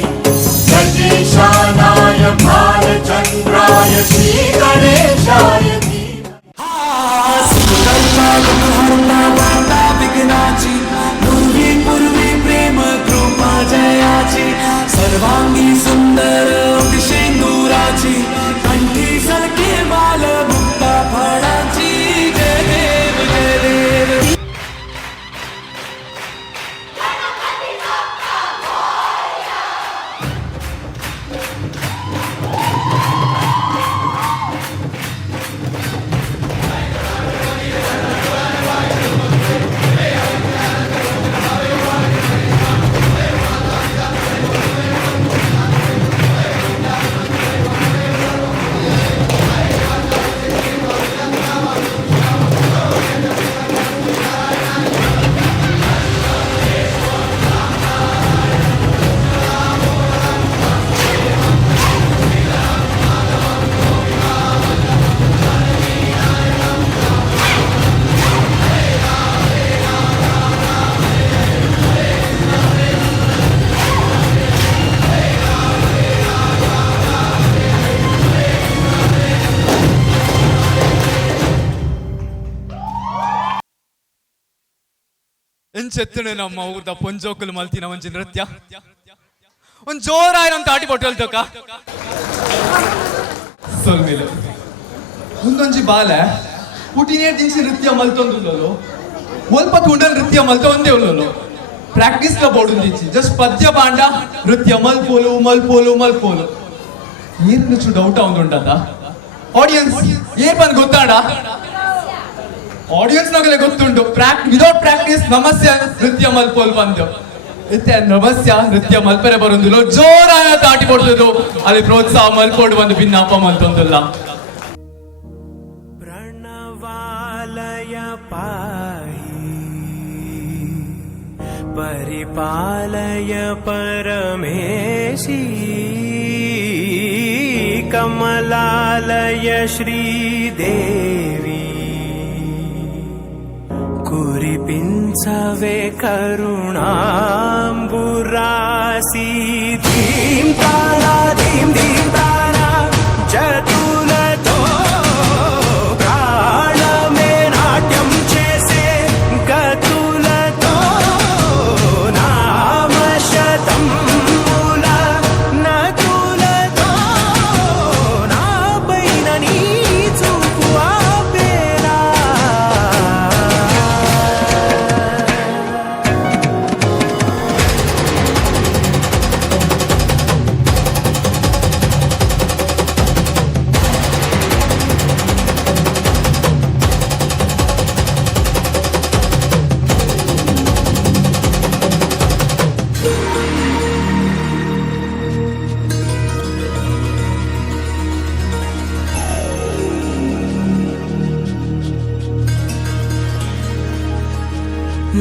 बालचन्द्राय श्रीगणेशाय विघ्नाची पूर्वी पूर्वी प्रेम कृपा जयाची सर्वांगी सुंदर शेंदुराची कंठी सलके बाल मुक्ता फळाची जय देव जय देव. ಎಂಚೆತ್ತಣ ನಮ್ಮ ಊರ್ದ ಪೊಂಜೋಕುಲು ಮಲ್ತಿನ ಒಂಜಿ ನೃತ್ಯ ಒಂದ್ ಜೋರಾಯ ನಮ್ ತಾಟಿ ಪೊಟ್ಟಲ್ತಕ ಸೊಲ್ಮೇಲೆ ಮುಂದೊಂಜಿ ಬಾಲ ಹುಟ್ಟಿನೇ ದಿನಸಿ ನೃತ್ಯ ಮಲ್ತೊಂದುಲ್ಲೋ ಒಲ್ಪ ತುಂಡಲ್ ನೃತ್ಯ ಮಲ್ತ ಒಂದೇ ಉಲ್ಲೋ ಪ್ರಾಕ್ಟೀಸ್ ಲ ಬೋಡುಂದಿಚ್ಚಿ ಜಸ್ಟ್ ಪದ್ಯ ಬಾಂಡ ನೃತ್ಯ ಮಲ್ಪೋಲು ಮಲ್ಪೋಲು ಮಲ್ಪೋಲು ಏನ್ ನುಚ್ಚು ಡೌಟ್ ಅವನುಂಡದ ಆಡಿಯನ್ಸ್ ಏನ್ ಬಂದ್ ಗೊತ್ತಾಡ ಆಡಿಯನ್ಸ್ ನಗಲೆ ಗೊತ್ತುಂಟು ವಿದೌಟ್ ಪ್ರಾಕ್ಟೀಸ್ ನಮಸ್ಯ ನೃತ್ಯ ಮಲ್ಪೋಲ್ ಬಂದು ಇತ್ತೆ ನಮಸ್ಯ ನೃತ್ಯ ಮಲ್ಪರೆ ಬರೋದಿಲ್ಲ ಜೋರಾಯ ತಾಟಿ ಕೊಡ್ತದು ಅಲ್ಲಿ ಪ್ರೋತ್ಸಾಹ ಮಲ್ಪೋಡು ಬಂದು ಭಿನ್ನಾಪ ಮಲ್ತೊಂದಿಲ್ಲ. ಪ್ರಣವಾಲಯ ಪಾಹಿ ಪರಿಪಾಲಯ ಪರಮೇಶಿ ಕಮಲಾಲಯ ಶ್ರೀದೇವಿ కురిపించవే కరుణాంబురాసి ధీం తారా ధీం ధీం తారా జతులతో ప్రాణమే నాట్యం చేసే గతులతో నామశతం మూల నతులతో నా పైన నీ చూపు ఆపేరా.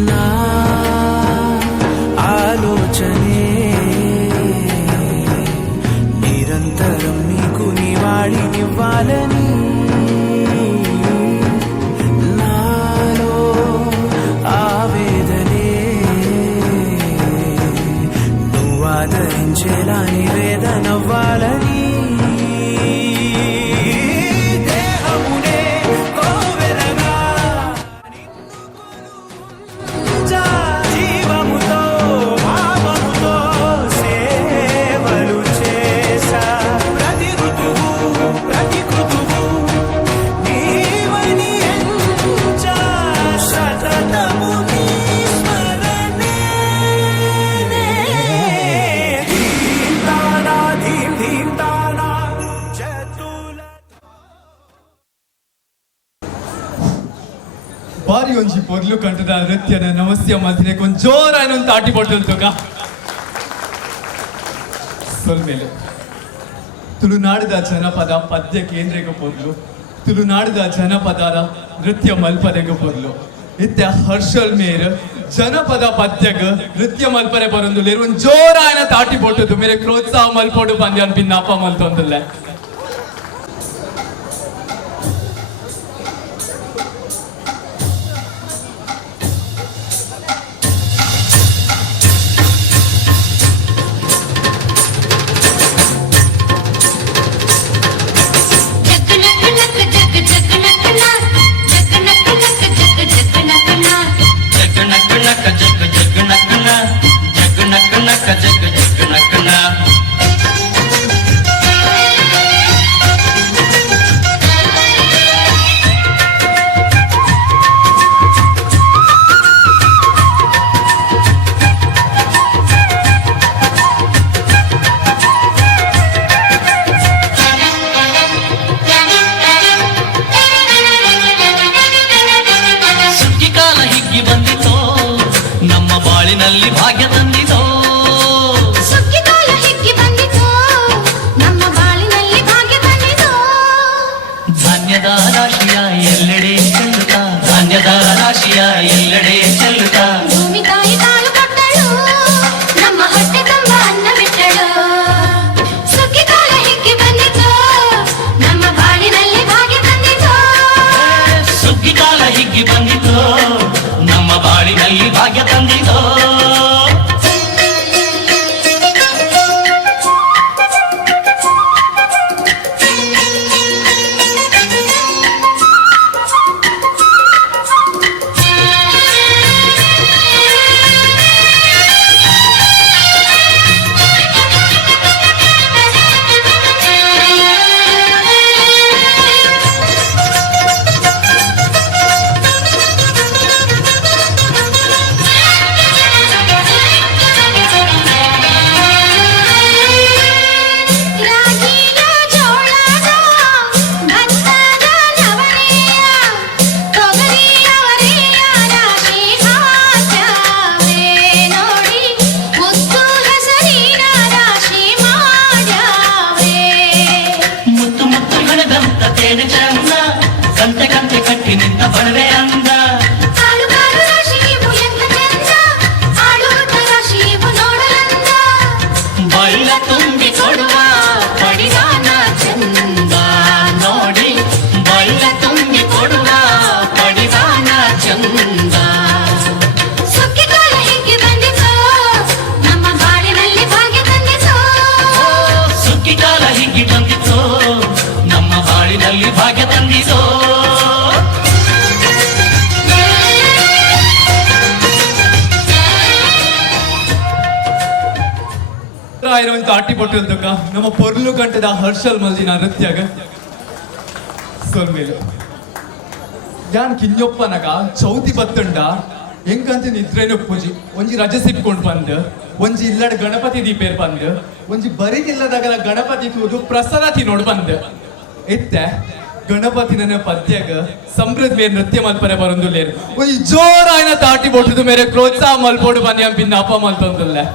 నా ఆలోచనే నిరంతరం నీకు నివాళినివ్వాలని నాలో ఆవేదనే నువ్వు ఆదరించేలా నివేదనవ్వాలని దేహమునే కోవెలగా జీవముతో భావముతో సేవలు చేసా ప్రతి ఋతువు ప్రతి కృతువు నీవని ఎంచా సతతము నీ స్మరణే. ధీం తానా ధీం ధీం తానా చతుల ಬಾರಿ ಒಂಜಿ ಪೊರ್ಲು ಕಂಟದ ನೃತ್ಯನ ನಮಸ್ಯ ಮಲ್ತಿನೆ ಕೊಂಚ ಜೋರಾಯ ಒಂದು ತಾಟಿ ಪೊಟ್ಟಲ್ತಕ ಸೊಲ್ಮೇಲೆ ತುಳುನಾಡಿದ ಜನಪದ ಪದ್ಯ ಕೇಂದ್ರೆಗ ಪೊರ್ಲು ತುಳುನಾಡಿದ ಜನಪದರ ನೃತ್ಯ ಮಲ್ಪರೆಗ ಪೊರ್ಲು ಇತ್ತೆ ಹರ್ಷಲ್ ಮೇರ್ ಜನಪದ ಪದ್ಯಗ ನೃತ್ಯ ಮಲ್ಪರೆ ಬರೊಂದುಲ್ಲೆ ಒಂದು ಜೋರಾಯನ ತಾಟಿ ಪೊಟ್ಟದು ಮೇರೆ ಪ್ರೋತ್ಸಾಹ ಮಲ್ಪೊಡು ಪಂದ್ಯ ಭಿನ್ನಾಪ ಮಲ್ತೊಂದುಲ್ಲ. ಒಡವೆ ಅಂದ ಸಾಲುಗಾರು ರಾಶಿಯು ಎಂತ ಚಂದ ಆಡುತ್ತ ರಾಶಿಯು ನೋಡಲಂದ ಬೈಲ ತುಂಬಿ ಕೊಡುವ ಪಡಿದಾನ ಚಂದ ನೋಡಿ ಬೈಲ ತುಂಬಿ ಕೊಡುವ ಪಡಿದಾನ ಚಂದ ಸುಗ್ಗಿಕಾಲ ಹೀಗೆ ಬಂದಿತೋ ನಮ್ಮ ಬಾಳಿನಲ್ಲಿ ಭಾಗ್ಯ ತಂದಿತೋ ಸುಗ್ಗಿ ಕಾಲ ಹೀಗೆ ಬಂದಿತೋ ನಮ್ಮ ಬಾಳಿನಲ್ಲಿ ಭಾಗ್ಯ ತಂದಿತೋ ರಾಯರ ತಾಟಿ ಪೊಟ್ಟಲ್ದಕ್ಕ ನಮ್ಮ ಪೊರ್ಲು ಗಂಟದ ಹರ್ಷಲ್ ಮಲ್ದಿನ ನೃತ್ಯಗ ಸೊಲ್ಮೇಲು ಯಾನ್ ಕಿಂಜೊಪ್ಪನಗ ಚೌತಿ ಬತ್ತಂಡ ಹೆಂಗಂತ ನಿದ್ರೇನು ಪೂಜಿ ಒಂಜಿ ರಜೆ ಸಿಕ್ಕೊಂಡು ಬಂದು ಒಂಜಿ ಇಲ್ಲಡ ಗಣಪತಿ ದೀಪೇರ್ ಬಂದು ಒಂಜಿ ಬರಿಗಿಲ್ಲದಾಗಲ ಗಣಪತಿ ತೂದು ಪ್ರಸಾದ ತಿನ್ನೋಡು ಬಂದು ಎತ್ತೆ ಗಣಪತಿ ನನ್ನ ಪದ್ಯಗ ಸಮೃದ್ಧ ಮೇರೆ ನೃತ್ಯ ಮಲ್ಪನೆ ಬರೊಂದುಲ್ಲೇರು ಒಂಜಿ ಜೋರಾಯಿನ ತಾಟಿ ಬೊಟ್ಟದು ಮೇರೆ ಪ್ರೋತ್ಸಾಹ ಮಲ್ಪೋಡು ಬನ್ನಿ ಅಂಪಿನ್ನ ಅಪ್ಪ ಮಲ್ತೊಂದುಲ್ಲೆ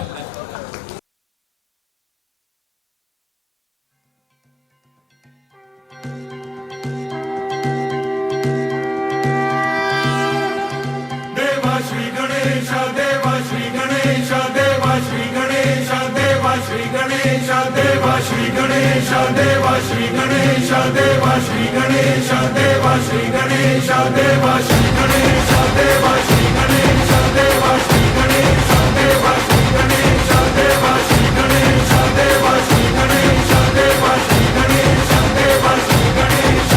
देवा श्री गणेश देवा श्री गणेश देवा श्री गणेश देवा श्री गणेश देवा श्री गणेश देवा श्री गणेश देवा श्री गणेश देवा श्री गणेश देवा श्री गणेश देवा श्री गणेश देवा श्री गणेश देवा श्री गणेश देवा श्री गणेश देवा श्री गणेश देवा श्री गणेश देवा श्री गणेश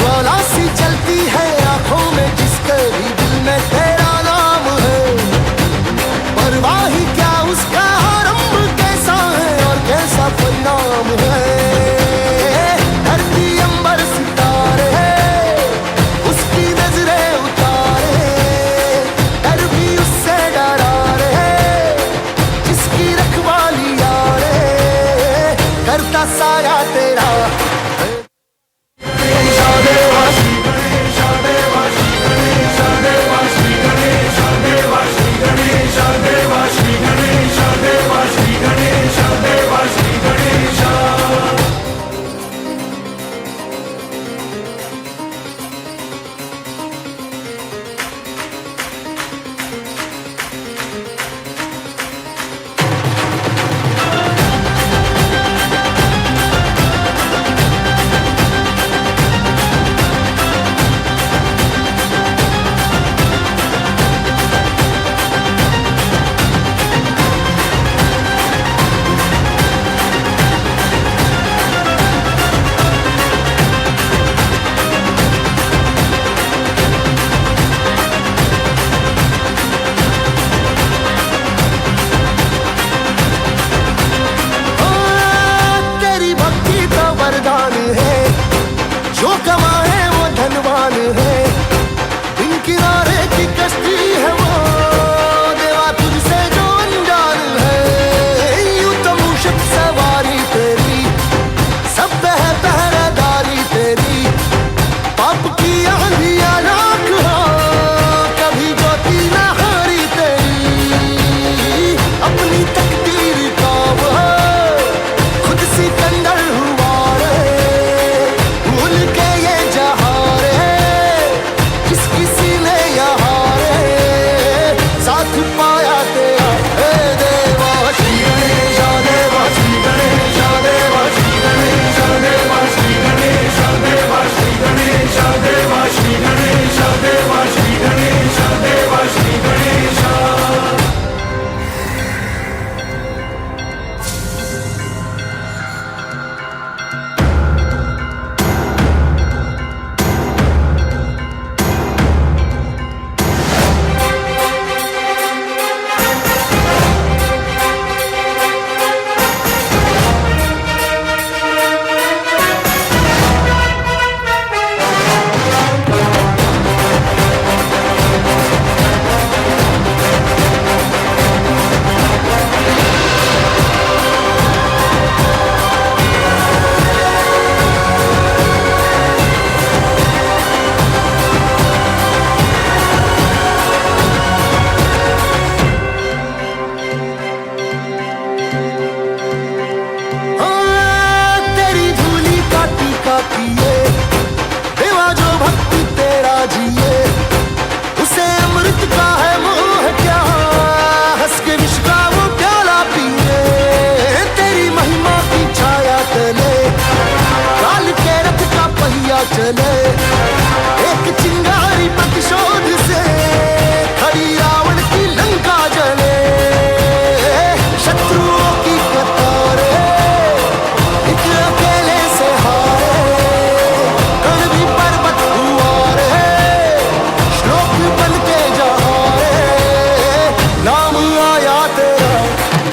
ज्वाला सी चलती है आंखों में जिसके भी दिल में तेरा नाम है परवाह ही क्या उसका आरंभ कैसा है और कैसा परिणाम है धरती अंबर सितारे उसकी नजरें चले एक चिंगारी प्रतिशोध से खड़ी रावण की लंका जले शत्रुओं की कतारें एक अकेले से हारे कण भी पर्वत हुआ रे श्लोक बन के जहारे नाम आया तेरा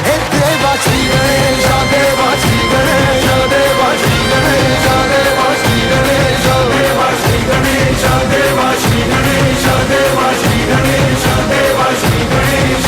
हे देवा श्री गणेश देवा श्री गणेश देवा श्री गणेश देवा श्री गणेश देवा श्री गणेश देवा श्री गणेश देवा श्री गणेश देवा श्री गणेश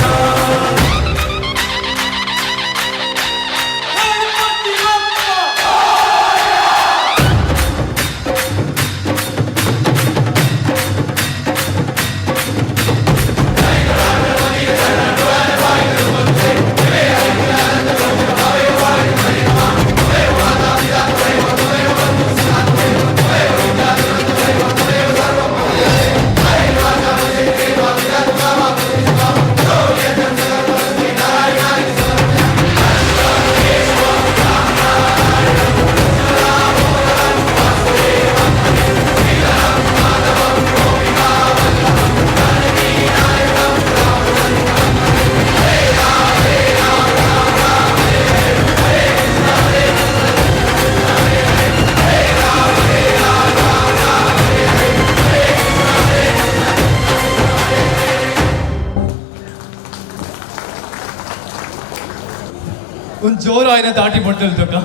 ಒಂದು ಜೋರು ಆಯ್ನ ದಾಟಿ ಬಟ್ಟಲ್ ತಕ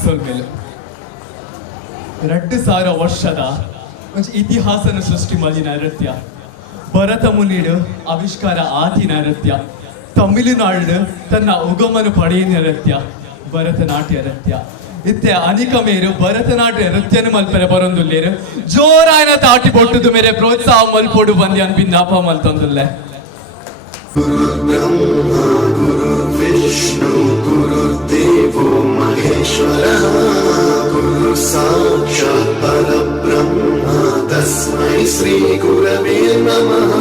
ಸ್ವಲ್ಪ 2000 ವರ್ಷದ ಒಂದು ಇತಿಹಾಸನ ಸೃಷ್ಟಿ ಮಾಡಿನ ನೃತ್ಯ ಭರತ ಮುನಿಡು ಆವಿಷ್ಕಾರ ಆದಿನ ನೃತ್ಯ ತಮಿಳುನಾಡು ತನ್ನ ಉಗಮನು ಪಡೆಯಿನ ನೃತ್ಯ ಭರತನಾಟ್ಯ ನೃತ್ಯ ಇತ್ತೆ ಅನೇಕ ಮೇರು ಭರತನಾಟ್ಯ ನೃತ್ಯನ ಮಲ್ಪರೆ ಬರೊಂದುಲ್ಲೇರು ಜೋರಾಯ್ನ ತಾಟಿ ಬೊಟ್ಟುದು ಮೇರೆ ಪ್ರೋತ್ಸಾಹ ಮಲ್ಪೊಡು ಬಂದಿ ಅನ್ಪಿಂದಾಪ ಮಲ್ತೊಂದುಲ್ಲೆ विष्णु गुरुदेवो महेश्वरः गुरु साक्षात् परब्रह्म तस्मै श्री गुरवे नमः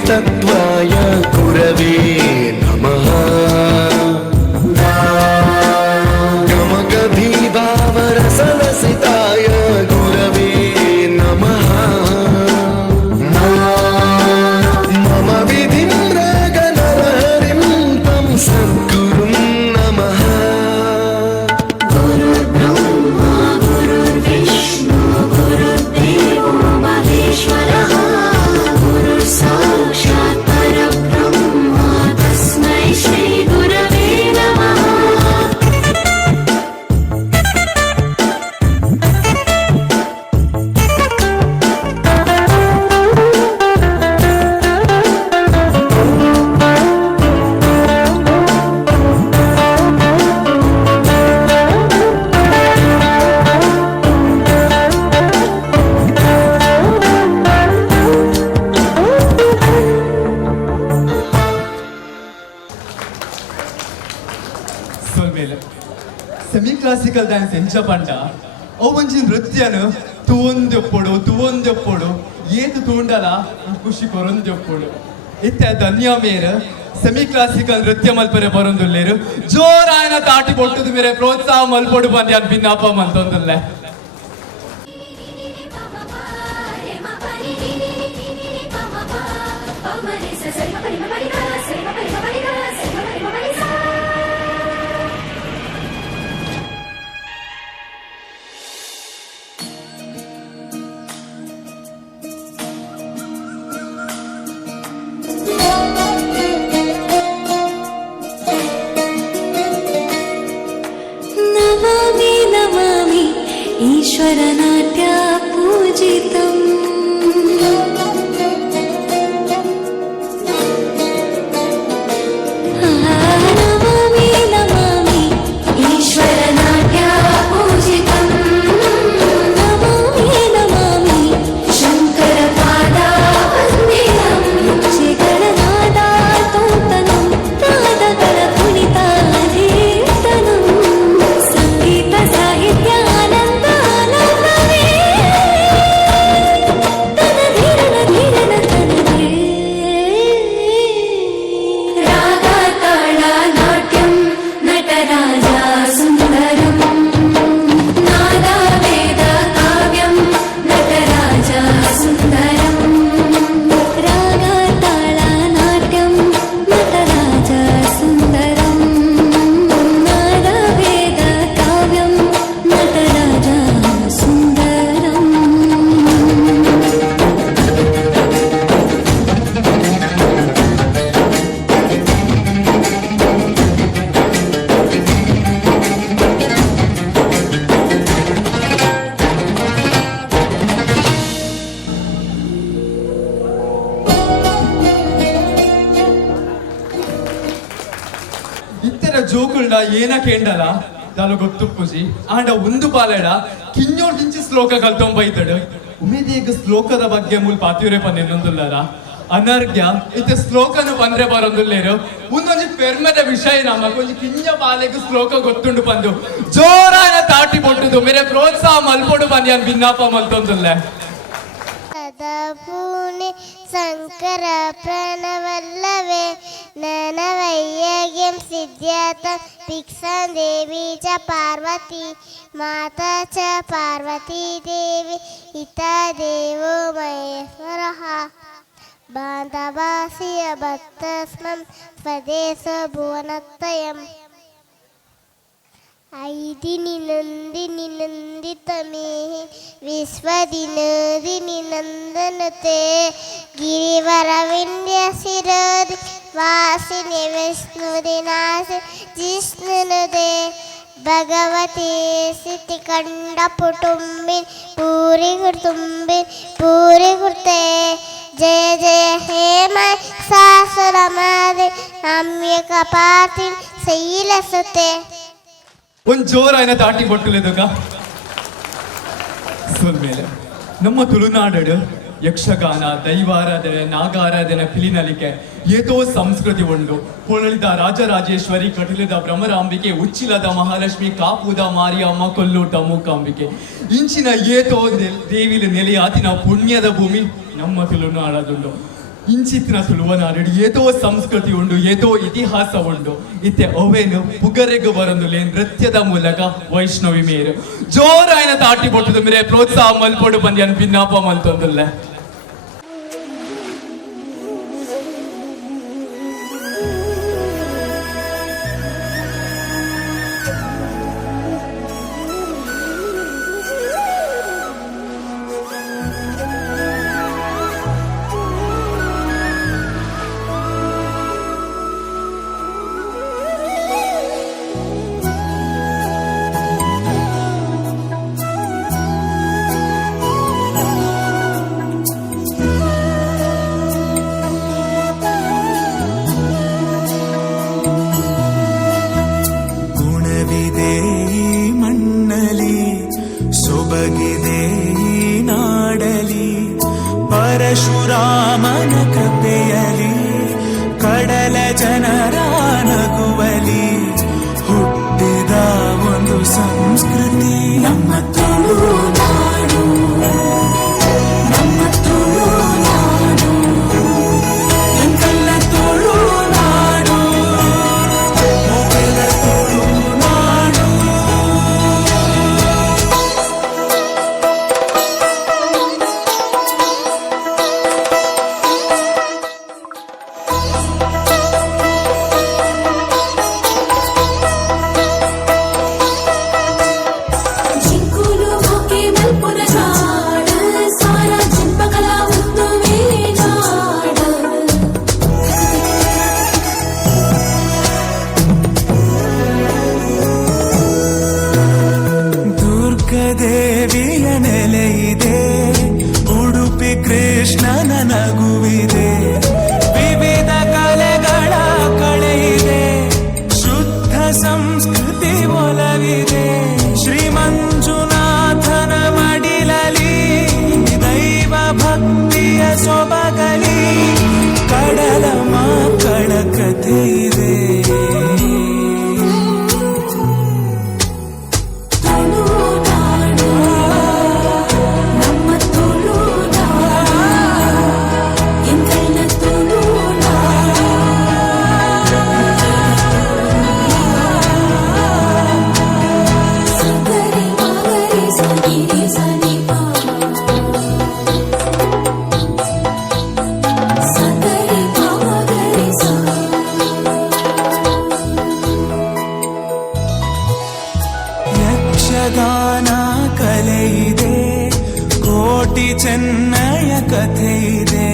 तत्वाय गुरवे नमः गमगभीभावरसलसिताय गुरवे नमः मम विधिं रागनरहरिं तं सद्गुरुं नमः गुरुर्ब्रह्मा गुरुर्विष्णु गुरुर्देवो महेश्वरः साक्षात् परब्रह्म तस्मै श्री गुरवे नमः ಸೆಮಿ ಕ್ಲಾಸಿಕಲ್ ಡ್ಯಾನ್ಸ್ ಎಂಚ ಪಂಡ ಅವು ಒಂಜಿ ನೃತ್ಯನು ತೂವೊಂದೆಪ್ಪೊಡು ಏತು ತೂಂಡಲ ಖುಷಿ ಕೊರೊಂದೆಪ್ಪೊಡು ಇತ್ತೆ ಧನ್ಯ ಮೇರು ಸೆಮಿ ಕ್ಲಾಸಿಕಲ್ ನೃತ್ಯ ಮಲ್ಪರೆ ಬರೊಂದುಲ್ಲೇರು ಜೋರಾಯನ ತಾಟಿ ಕೊಟ್ಟುದು ಮೇರೆ ಪ್ರೋತ್ಸಾಹ ಮಲ್ಪೊಡು ಬಂದಿ ಅನ್ ಭಿನ್ನಾಪ ಮಂತೊಂದುಲ್ಲೆ ईश्वरनाट्य पूजितम् नमामि नमामि ईश्वरनाट्य पूजितम् नमामि नमामि शङ्करपादा वन्दितम् जगन्नाथातोतनं नादकर पुनिताधीर्तनं संगीत साहित्यानन्दानन्दमे तनधीरन धीरन तनधे रागताಳ नाट्यं नटराजा सुन्दरम् नादवेद काव्यं नटराजा सुन्दरम् रागताळ नाट्यं नटराजा सुन्दरम् नादवेद काव्यं नटराजा सुन्दरम् ಇತ್ತರ ಜೋಕುಳ್ಳ ಏನ ಕೇಂಡಲ ದಾಲು ಗೊತ್ತು ಪೂಜಿ ಆಂಡ ಒಂದು ಪಾಲೆಡ ಕಿನ್ನೋಡ್ ಹಿಂಚಿ ಶ್ಲೋಕ ಕಲ್ತೊಂಬೈತಡು ಉಮೇದೇಗ ಶ್ಲೋಕದ ಬಗ್ಗೆ ಮೂಲ್ ಪಾತಿವ್ರೆ ಪನ್ನೆನ್ನೊಂದುಲ್ಲಾರ ಅನರ್ಘ್ಯ ಇತ್ತೆ ಶ್ಲೋಕನು ಬಂದ್ರೆ ಬರೊಂದುಲ್ಲೇರು ಒಂದೊಂದು ಪೆರ್ಮದ ವಿಷಯ ನಮಗೊಂದು ಕಿಂಜ ಪಾಲೆಗೆ ಶ್ಲೋಕ ಗೊತ್ತುಂಡು ಬಂದು ಜೋರಾನ ತಾಟಿ ಪೊಟ್ಟುದು ಮೇರೆ ಪ್ರೋತ್ಸಾಹ ಮಲ್ಪೊಡು ಬಂದು ಯಾನ್ ಭಿನ್ನಾಪ ಮಲ್ತೊಂದುಲ್ಲೆ ಪೂನೆ ಶಂಕರ ಪ್ರಣವಲ್ಲವೇ ನನವಯ್ಯಗ್ಯಂ ಸಿದ್ಧಾತ ಭಿಕ್ಷಾಂ ದೇವಿ ಚ ಪಾರ್ವತಿ ಮಾತಾ ಚ ಪಾರ್ವತಿ ದೇವಿ ಹಿತಾ ದೇವೋ ಮಹೇಶ್ವರಃ ಬಾಂಧವಾಸಿಯ ಭಕ್ತಸ್ಮಂ ಸ್ವದೇಶ ಭುವನತ್ರಯಂ ಐದಿನಿ ನಂದಿನಿ ನಂದಿತಮೇ ವಿಶ್ವದಿನದಿನಿ ನಂದನತೆ ಗಿರಿವರ ವಿಂಧ್ಯ ಶಿರೋದಿ ವಾಸಿನಿ ವಿಷ್ಣುದಿನಾಸಿ ಜಿಷ್ಣುನುದೆ ಭಗವತಿ ಸಿತಿ ಕಂಡ ಪುಟುಂಬಿನ್ ಪೂರಿ ಗುರ್ತುಂಬಿನ್ ಪೂರಿ ಗುರ್ತೆ ಜಯ ಜಯ ಹೇಮ ಸಾಸುರ ಮಾದೆ ನಮ್ಯಕ ಪಾತಿನ್ ಶೈಲಸುತೆ ಒಂದ್ ಜೋರಾಯನ ತಾಟಿ ಬೊಟ್ಟುಲೆದುಗ ಸೊಲ್ಮೇಲೆ ನಮ್ಮ ತುಳುನಾಡು ಯಕ್ಷಗಾನ ದೈವಾರಾಧನೆ ನಾಗಾರಾಧನೆ ಪಿಲಿನಲಿಕೆ ಏತೋ ಸಂಸ್ಕೃತಿ ಉಂಡು ಪೊಳಲಿದ ರಾಜರಾಜೇಶ್ವರಿ ಕಟುಲಿದ ಭ್ರಮರಾಂಬಿಕೆ ಉಚ್ಚಿಲದ ಮಹಾಲಕ್ಷ್ಮಿ ಕಾಪುದ ಮಾರಿಯಮ್ಮ ಕೊಲ್ಲೂಟ ಮೂಕಾಂಬಿಕೆ ಇಂಚಿನ ಏತೋ ದೇವಿಲ ನೆಲೆಯಾತಿನ ಪುಣ್ಯದ ಭೂಮಿ ನಮ್ಮ ತುಳುನಾಡದುಂಡು ಇಂಚಿತ್ತಿನ ತುಳುವನಾಡು ಏತೋ ಸಂಸ್ಕೃತಿ ಉಂಡು ಏತೋ ಇತಿಹಾಸ ಉಂಡು ಇತ್ತೆ ಅವೇನು ಪುಗರೆಗೂ ಬರೊಂದುಲೆ ನೃತ್ಯದ ಮೂಲಕ ವೈಷ್ಣವಿ ಮೇರು ಜೋರಾಯನ ತಾಟಿ ಬೊಟ್ಟುದು ಮೇರೆ ಪ್ರೋತ್ಸಾಹ ಮಲ್ಪೊಡು ಬಂದ್ಯಾನ್ ಭಿನ್ನಾಪ ಮಲ್ತೊಂದುಲ್ಲೆ ಪರಶುರಾಮನ ಕೃಪೆಯಲಿ ಕಡಲ ಜನರ ನಗುವಲಿ ಹುಟ್ಟಿದ ಒಂದು ಸಂಸ್ಕೃತಿ ನಮ್ಮ ತುಳುನಾಡು ನಮ್ಮ ತುಳುನಾಡು ಎಂತೆಲ್ಲ ತುಳುನಾಡು ಮೊಬೆಲ ತುಳುನಾಡು ದೇವಿಯ ನೆಲೆಯಿದೆ, ಉಡುಪಿ ಕೃಷ್ಣನ ನಗುವಿದೆ, ವಿವಿಧ ಕಲೆಗಳ ಕಳೆಯಿದೆ, ಶುದ್ಧ ಸಂಸ್ಕೃತಿ ಒಲವಿದೆ. ಶ್ರೀ ಮಂಜುನಾಥನ ಮಡಿಲಲಿ ದೈವ ಭಕ್ತಿಯ ಸೊಬಗಲಿ, ಕಡಲ ಮಕ್ಕಳ ಕಥೆ ಇದೆ. ಯಕ್ಷಗಾನ ಕಲೆ ಇದೆ, ಕೋಟಿ ಚೆನ್ನಯ ಕಥೆ ಇದೆ,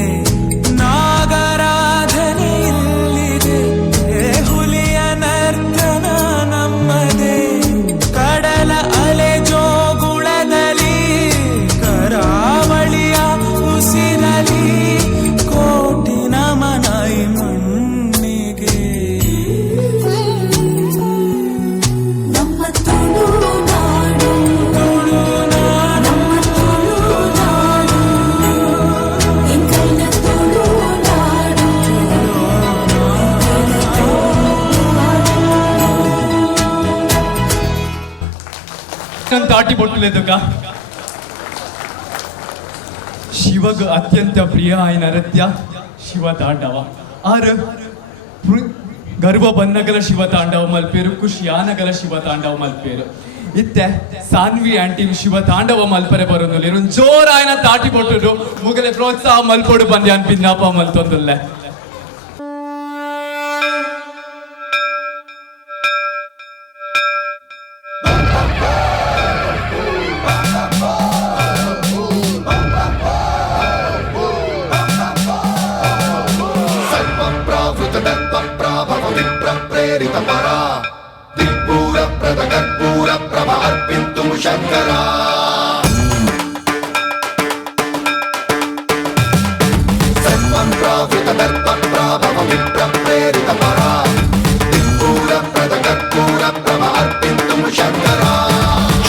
ನಾಗರಾಧನೆ ಇಲ್ಲಿದೆ, ಹುಲಿಯ ನರ್ತನ ನಮ್ಮದೇ, ಕಡಲ ಅಲೆ ಜೋಗುಳದಲ್ಲಿ, ಕರಾವಳಿಯ ಉಸಿರಲಿ, ಕೋಟಿ ನಮನ ಈ ಮಣ್ಣಿಗೆ. తాటి బొట్టులేదుక శివకు అత్యంత ప్రియ ఆయన నృత్య ಶಿವ ತಾಂಡವ. ಆರು ಗರ್ವ ಬನ್ನಗಲ ಶಿವ ತಾಂಡವ ಮಲ್ಪೇರು, ಖುಷಿಯಾನಗಲ ಶಿವ ತಾಂಡವ ಮಲ್ಪೇರು. ಇತ್ತೆ ಸಾನ್ವಿ ಆಂಟಿ ಶಿವ ತಾಂಡವ ಮಲ್ಪರೆ ಬರೋದು ಜೋರ ఆయన ತಾಟಿ ಬೊಟ್ಟು ಮುಗಲೆ ಪ್ರೋತ್ಸಾಹ ಮಲ್ಪೊಡು ಬಂದಿ ಅನ್ಪಿನ್ನಪ್ಪ ಮಲ್ತೊಂದುಲ್ಲೆ. శంకరా సర్వం ప్రావృత దర్ప ప్రాభవ విప్ర ప్రేరిత పరా, దిక్పూర ప్రద కర్పూర ప్రభ అర్పింతుం శంకరా.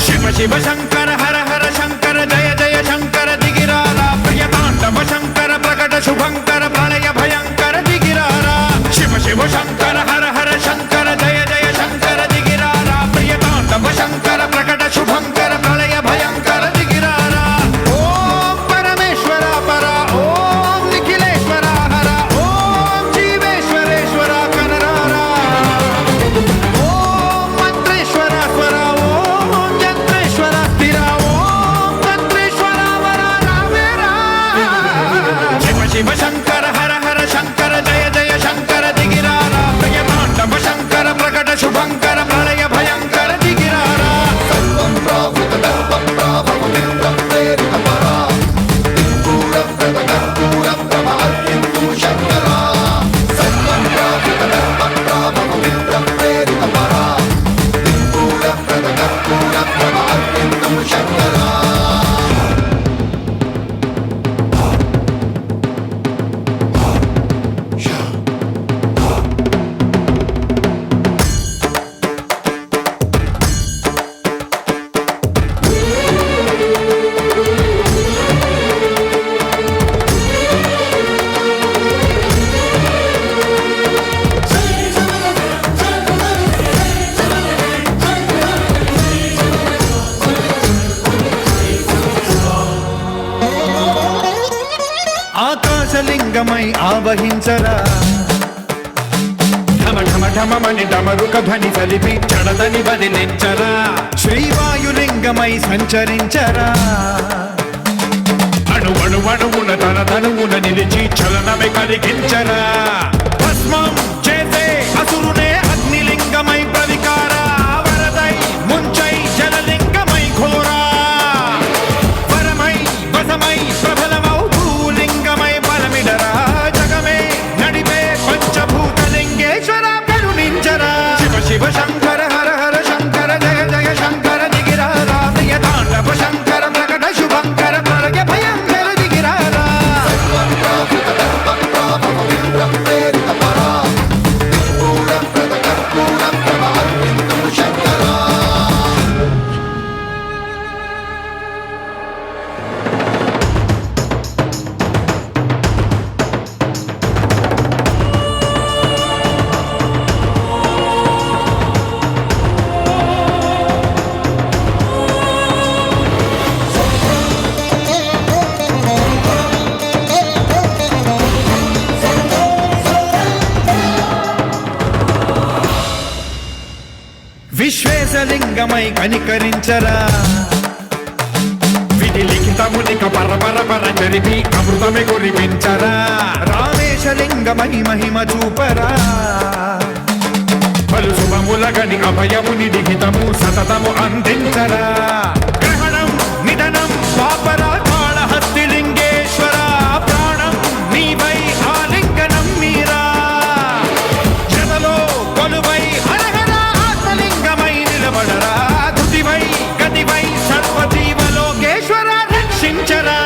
శివ శివ శంకర హర హర శంకర జయ జయ శంకర దిగిరారా, ప్రియ తాండవ శంకర ప్రకట శుభంకర ప్రళయ భయంకర దిగిరారా. శివ శివ శంకర హర హర శంకర జయ జయ శంకర దిగిరారా, ప్రియ తాండవ శంకర ప్రకట శుభంకర ప్రళయ భయంకర దిగిరారా. ఓం పరమేశ్వర పర, ఓం నిఖిలేశ్వర హర, ఓం జీవేశ్వరేశ్వర కనరారా, ఓం మంత్రేశ్వర స్వర, ఓం జంత్రేశ్వర స్థిర, ఓం తంత్రేశ్వర వర రావేరా. శివ శివ శంకర హర హర శంకర జయ జయ శంకర దిగిరారా, ప్రియ తాండవ శంకర ప్రకట శుభంకర ప్రళయ భయంకర దిగిరారా. సర్వం ప్రావృత దర్ప ప్రాభవ విప్ర ప్రేరిత పరా, దిక్పూర ప్రద కర్పూర ప్రభ అర్పింతుం శంకరా. సర్వం ప్రావృత దర్ప ప్రాభవ విప్ర ప్రేరిత పరా, దిక్పూర ప్రద కర్పూర ప్రభ అర్పింతుం శంకరా. ఆకాశలింగమై ఆవహించరా, ఢమ ఢమ ఢమమని డమరుక ధ్వని కలిపి చడదని బదిలించరా. శ్రీవాయులింగమై సంచరించరా, అణువణువున తన తనువున నిలిచి చలనమే కలిగించరా. భస్మం చేసే అసురునే అగ్నిలింగమై ప్రవికారా, వరదై ముంచై జలలింగమై ఘోరా, వరమై వసమై ప్రబలమౌ భూలింగమై బలమిడరా. జగమే నడిపే పంచభూతలింగేశ్వర కరుణించరా. శివ శివ శంకర హర హర శంకర జయ జయ శంకర దిగిరారా, ప్రియ తాండవ రమేశలింగమై కనికరించరా విధి లిఖితమునిక పర జరిపి అమృతమే కురిపించరా రామేశలింగమై మహిమ చూపరా పలు శుభములగని అభయముని లిఖితము సతతము అందించరా గ్రహణం నిధనం పాపరా కాళహస్తి లింగేశ్వర ప్రాణం నీవై ఆలింగనం మీరా జనలో కొలువై హరహర ఆత్మలింగమై నిలబడరా ధృతివై గతివై సర్వజీవలోకేశ్వర రక్షించరా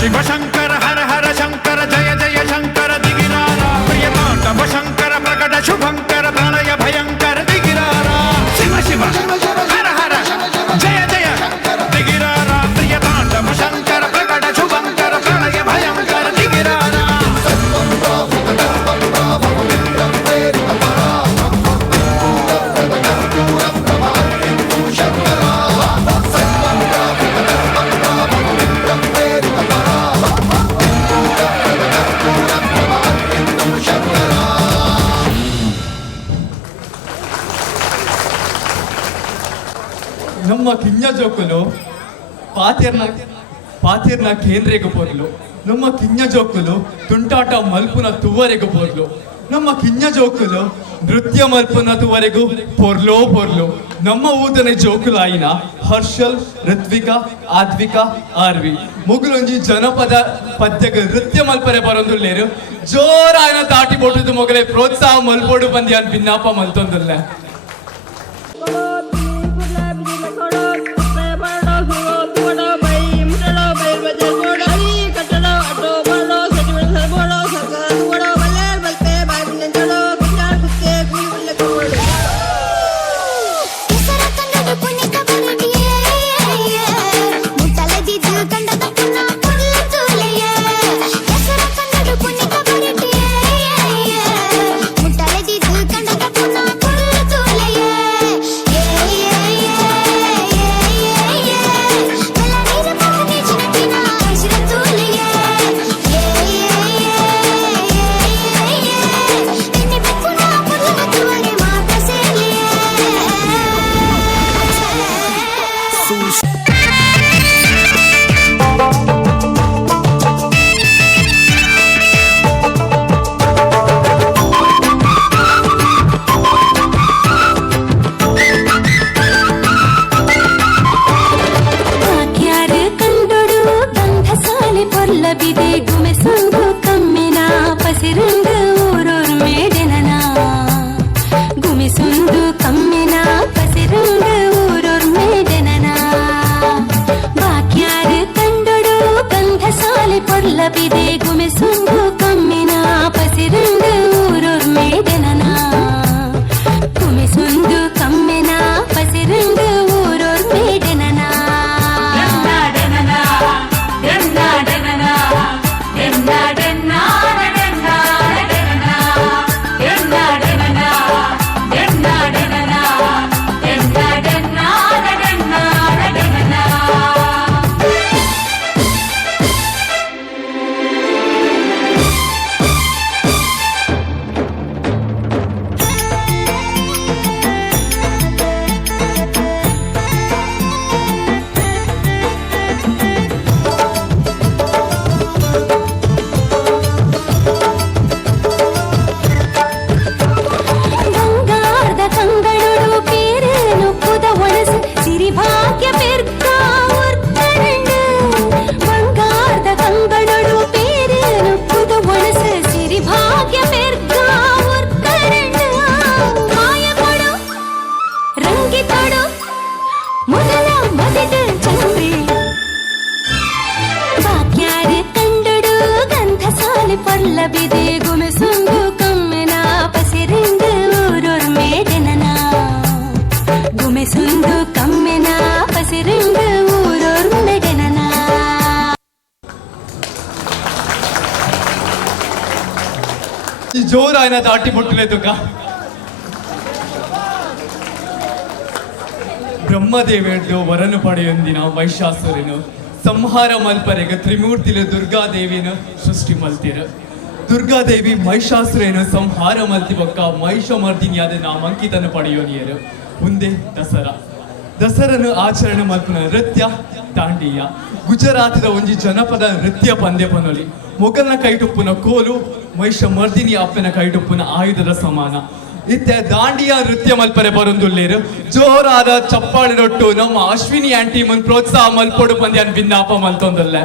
శివ శంకర హర హర శంకర జయ జయ శంకర దిగిరారా ప్రియతాండవ శంకర ప్రకట శుభంకర ప్రళయ భయంకర దిగిరారా శివ శివ హర హర జయ జయ దిగిరారా ప్రియతాండవ శంకర ప్రకట శుభంకర ప్రళయ భయంకర దిగిరారా ನಮ್ಮ ಕಿಂಜ ಜೋಕುಲು ಪಾತಿರ್ನ ಕೇಂದ್ರೆಗೆ ಪೋರ್ಲು ನಮ್ಮ ಕಿಂಜ ಜೋಕುಲು ತುಂಟಾಟ ಮಲ್ಪುನ ತುವರೆಗೂ ಪೋರ್ಲು ನಮ್ಮ ಕಿಂಜ ಜೋಕುಲು ನೃತ್ಯ ಮಲ್ಪುನ ತುವರೆಗೂ ಪೊರ್ಲು ನಮ್ಮ ಊತನ ಜೋಕುಲು ಆಯಿನ ಹರ್ಷಲ್ ಋತ್ವಿಕಾ ಆದ್ವಿಕಾ ಆರ್ವಿ ಮುಗುಲೊಂಜಿ ಜನಪದ ಪದ್ಯಗ ನೃತ್ಯ ಮಲ್ಪರೆ ಬರೊಂದುಲ್ಲೇರು ಜೋರಾಯನ ತಾಟಿ ಬೊಟ್ಟುದು ಮೊಗಲೇ ಪ್ರೋತ್ಸಾಹ ಮಲ್ಪೋಡು ಬಂದಿ ಅನ್ ಭಿನ್ನಾಪ ಮಲ್ತೊಂದುಲ್ಲ ಜೋರಾಯನ ದಾಟಿ ಮುಟ್ಟలేదు ಬ್ರಹ್ಮದೇವಿಯು ವರನು ಪಡೆಯೊಂದಿನ ಮಹಿಷಾಸುರನು ಸಂಹಾರ ಮಲ್ಪರೆಗೆ ತ್ರಿಮೂರ್ತಿಲು ದುರ್ಗಾದೇವಿನ ಸೃಷ್ಟಿ ಮಲ್ತಿರ ದುರ್ಗಾದೇವಿ ಮಹಿಷಾಸುರನು ಸಂಹಾರ ಮಲ್ತಿ ಬೊಕ್ಕ ಮಹಿಷ ಮರ್ದಿನಿಯಾದ ನಾಮಂಕಿತನ ಪಡೆಯೋನಿಯರು ಮುಂದೆ ದಸರಾ ದಸರನ್ನು ಆಚರಣೆ ಮಲ್ಪನ ನೃತ್ಯ ದಾಂಡಿಯ ಗುಜರಾತಿದ ಒಂಜಿ ಜನಪದ ನೃತ್ಯ ಪಂದ್ಯ ಪನೊಲಿ ಮೊಗಲ್ನ ಕೈಟುಪ್ಪುನ ಕೋಲು ಮೈಷ ಮರ್ದಿನಿ ಅಪ್ಪನ ಕೈಟುಪ್ಪುನ ಆಯುಧದ ಸಮಾನ ಇತ್ತೆ ದಾಂಡಿಯ ನೃತ್ಯ ಮಲ್ಪರೆ ಬರೊಂದುಲ್ಲೇರು ಜೋರಾದ ಚಪ್ಪಾಳಿನೊಟ್ಟು ನಮ್ಮ ಅಶ್ವಿನಿ ಆಂಟಿ ಮುನ್ ಪ್ರೋತ್ಸಾಹ ಮಲ್ಪೊಡು ಪಂದ್ಯ ಭಿನ್ನಾಪ ಮಲ್ತೊಂದಲ್ಲ.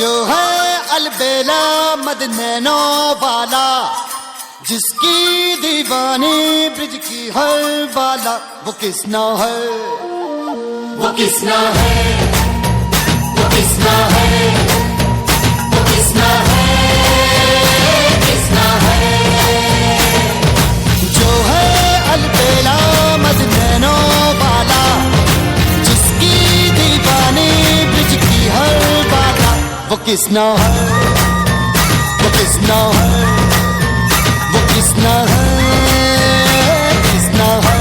जो है अलबेला मदनैनो वाला, जिसकी दीवानी ब्रिज की हर बाला, वो किसना है, वो किसना है, वो किसना है, वो किसना है, किसना है। जो है अलबेला मदनैनो वाला, जिसकी दीवानी ब्रिज की हर बाला, वो किसना है, वो किसना है, वो किसना है, किसना है।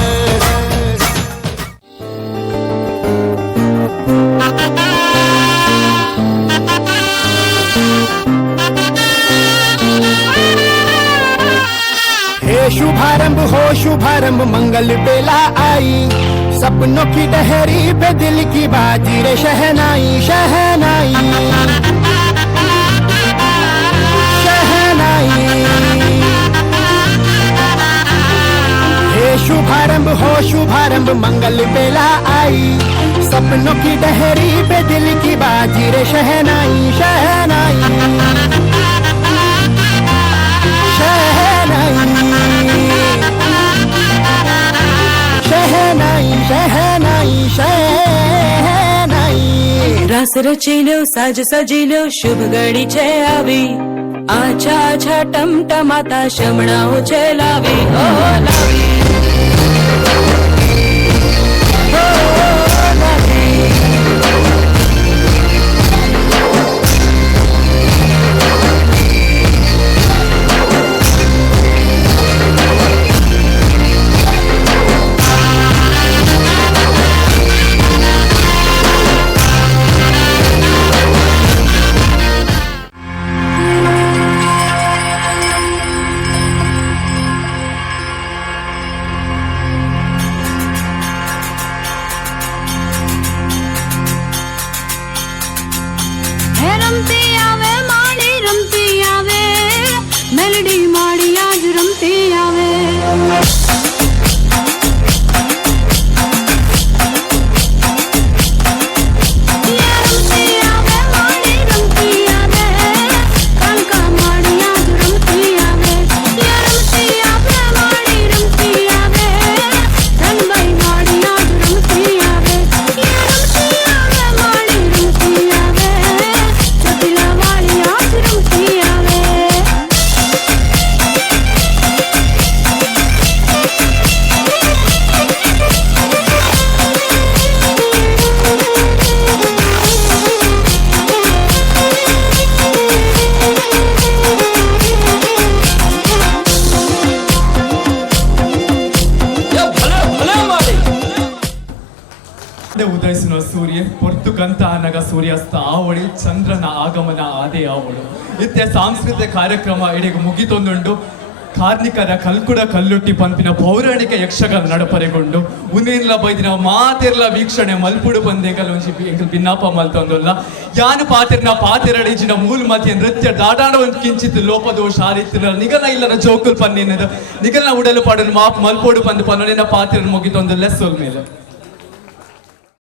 हे शुभारंभ हो शुभारंभ मंगल बेला आई, सपनों की डहरी पे दिल की बाजी रे शहनाई शहनाई शहनाई। हे शुभारंभ हो शुभारंभ मंगल बेला आई, सपनों की डहरी पे दिल की बाजी रे शहनाई शहनाई शहनाई शहनाई शहनाई शहनाई। रस रचिलो साज सजिलो शुभ घड़ी छे आवी, आछा आछा टमटमाता शमणाओ छे लावी ओ लावी ओ लावी। रमती आवे माड़ी रमती आवे, मेलडी माड़ी आज रमती आवे। ಉದಯಿಸುವ ಸೂರ್ಯ ಪೊರ್ತು ಕಂತ ಅನಗ ಸೂರ್ಯಾಸ್ತ ಆವಳಿ ಚಂದ್ರನ ಆಗಮನ ಆದೇ ಆವಳು ಇತ್ಯ ಸಾಂಸ್ಕೃತಿಕ ಕಾರ್ಯಕ್ರಮ ಇಡೆಗೆ ಮುಗಿತೊಂದುಂಡು. ಕಾರ್ಮಿಕರ ಕಲ್ಕುಡ ಕಲ್ಲುಟ್ಟಿ ಪಂಪಿನ ಪೌರಾಣಿಕ ಯಕ್ಷಗಾನ ನಡಪರೆಗೊಂಡು ಉನ್ನೇನ್ಲ ಬೈದಿನ ಮಾತೆರ್ಲ ವೀಕ್ಷಣೆ ಮಲ್ಪುಡು ಬಂದೇಕಲ್ ಒಂಜಿ ಎಂಕಲ್ ಭಿನ್ನಾಪ ಮಲ್ತೊಂದುಲ್ಲ. ಯಾನು ಪಾತೆರ್ನ ಪಾತೆರಡಿಜಿನ ಮೂಲ ಮತಿಯ ನೃತ್ಯ ದಾಡಾಡ ಒಂದು ಕಿಂಚಿತ್ ಲೋಪದೋಷ ಆರಿತ್ತಿರ ನಿಗಲ ಇಲ್ಲರ ಜೋಕುಲ್ ಪನ್ನೇನದು ನಿಗಲ್ನ ಉಡಲು ಪಡಲು ಮಾಪ್ ಮಲ್ಪೋಡು ಪಂದು ಪನ್ನೊಲಿನ ಪಾತೆರನ್ನು ಮುಗಿತೊಂದುಲ್ಲ ಸೋಲ್ ಮೇಲೆ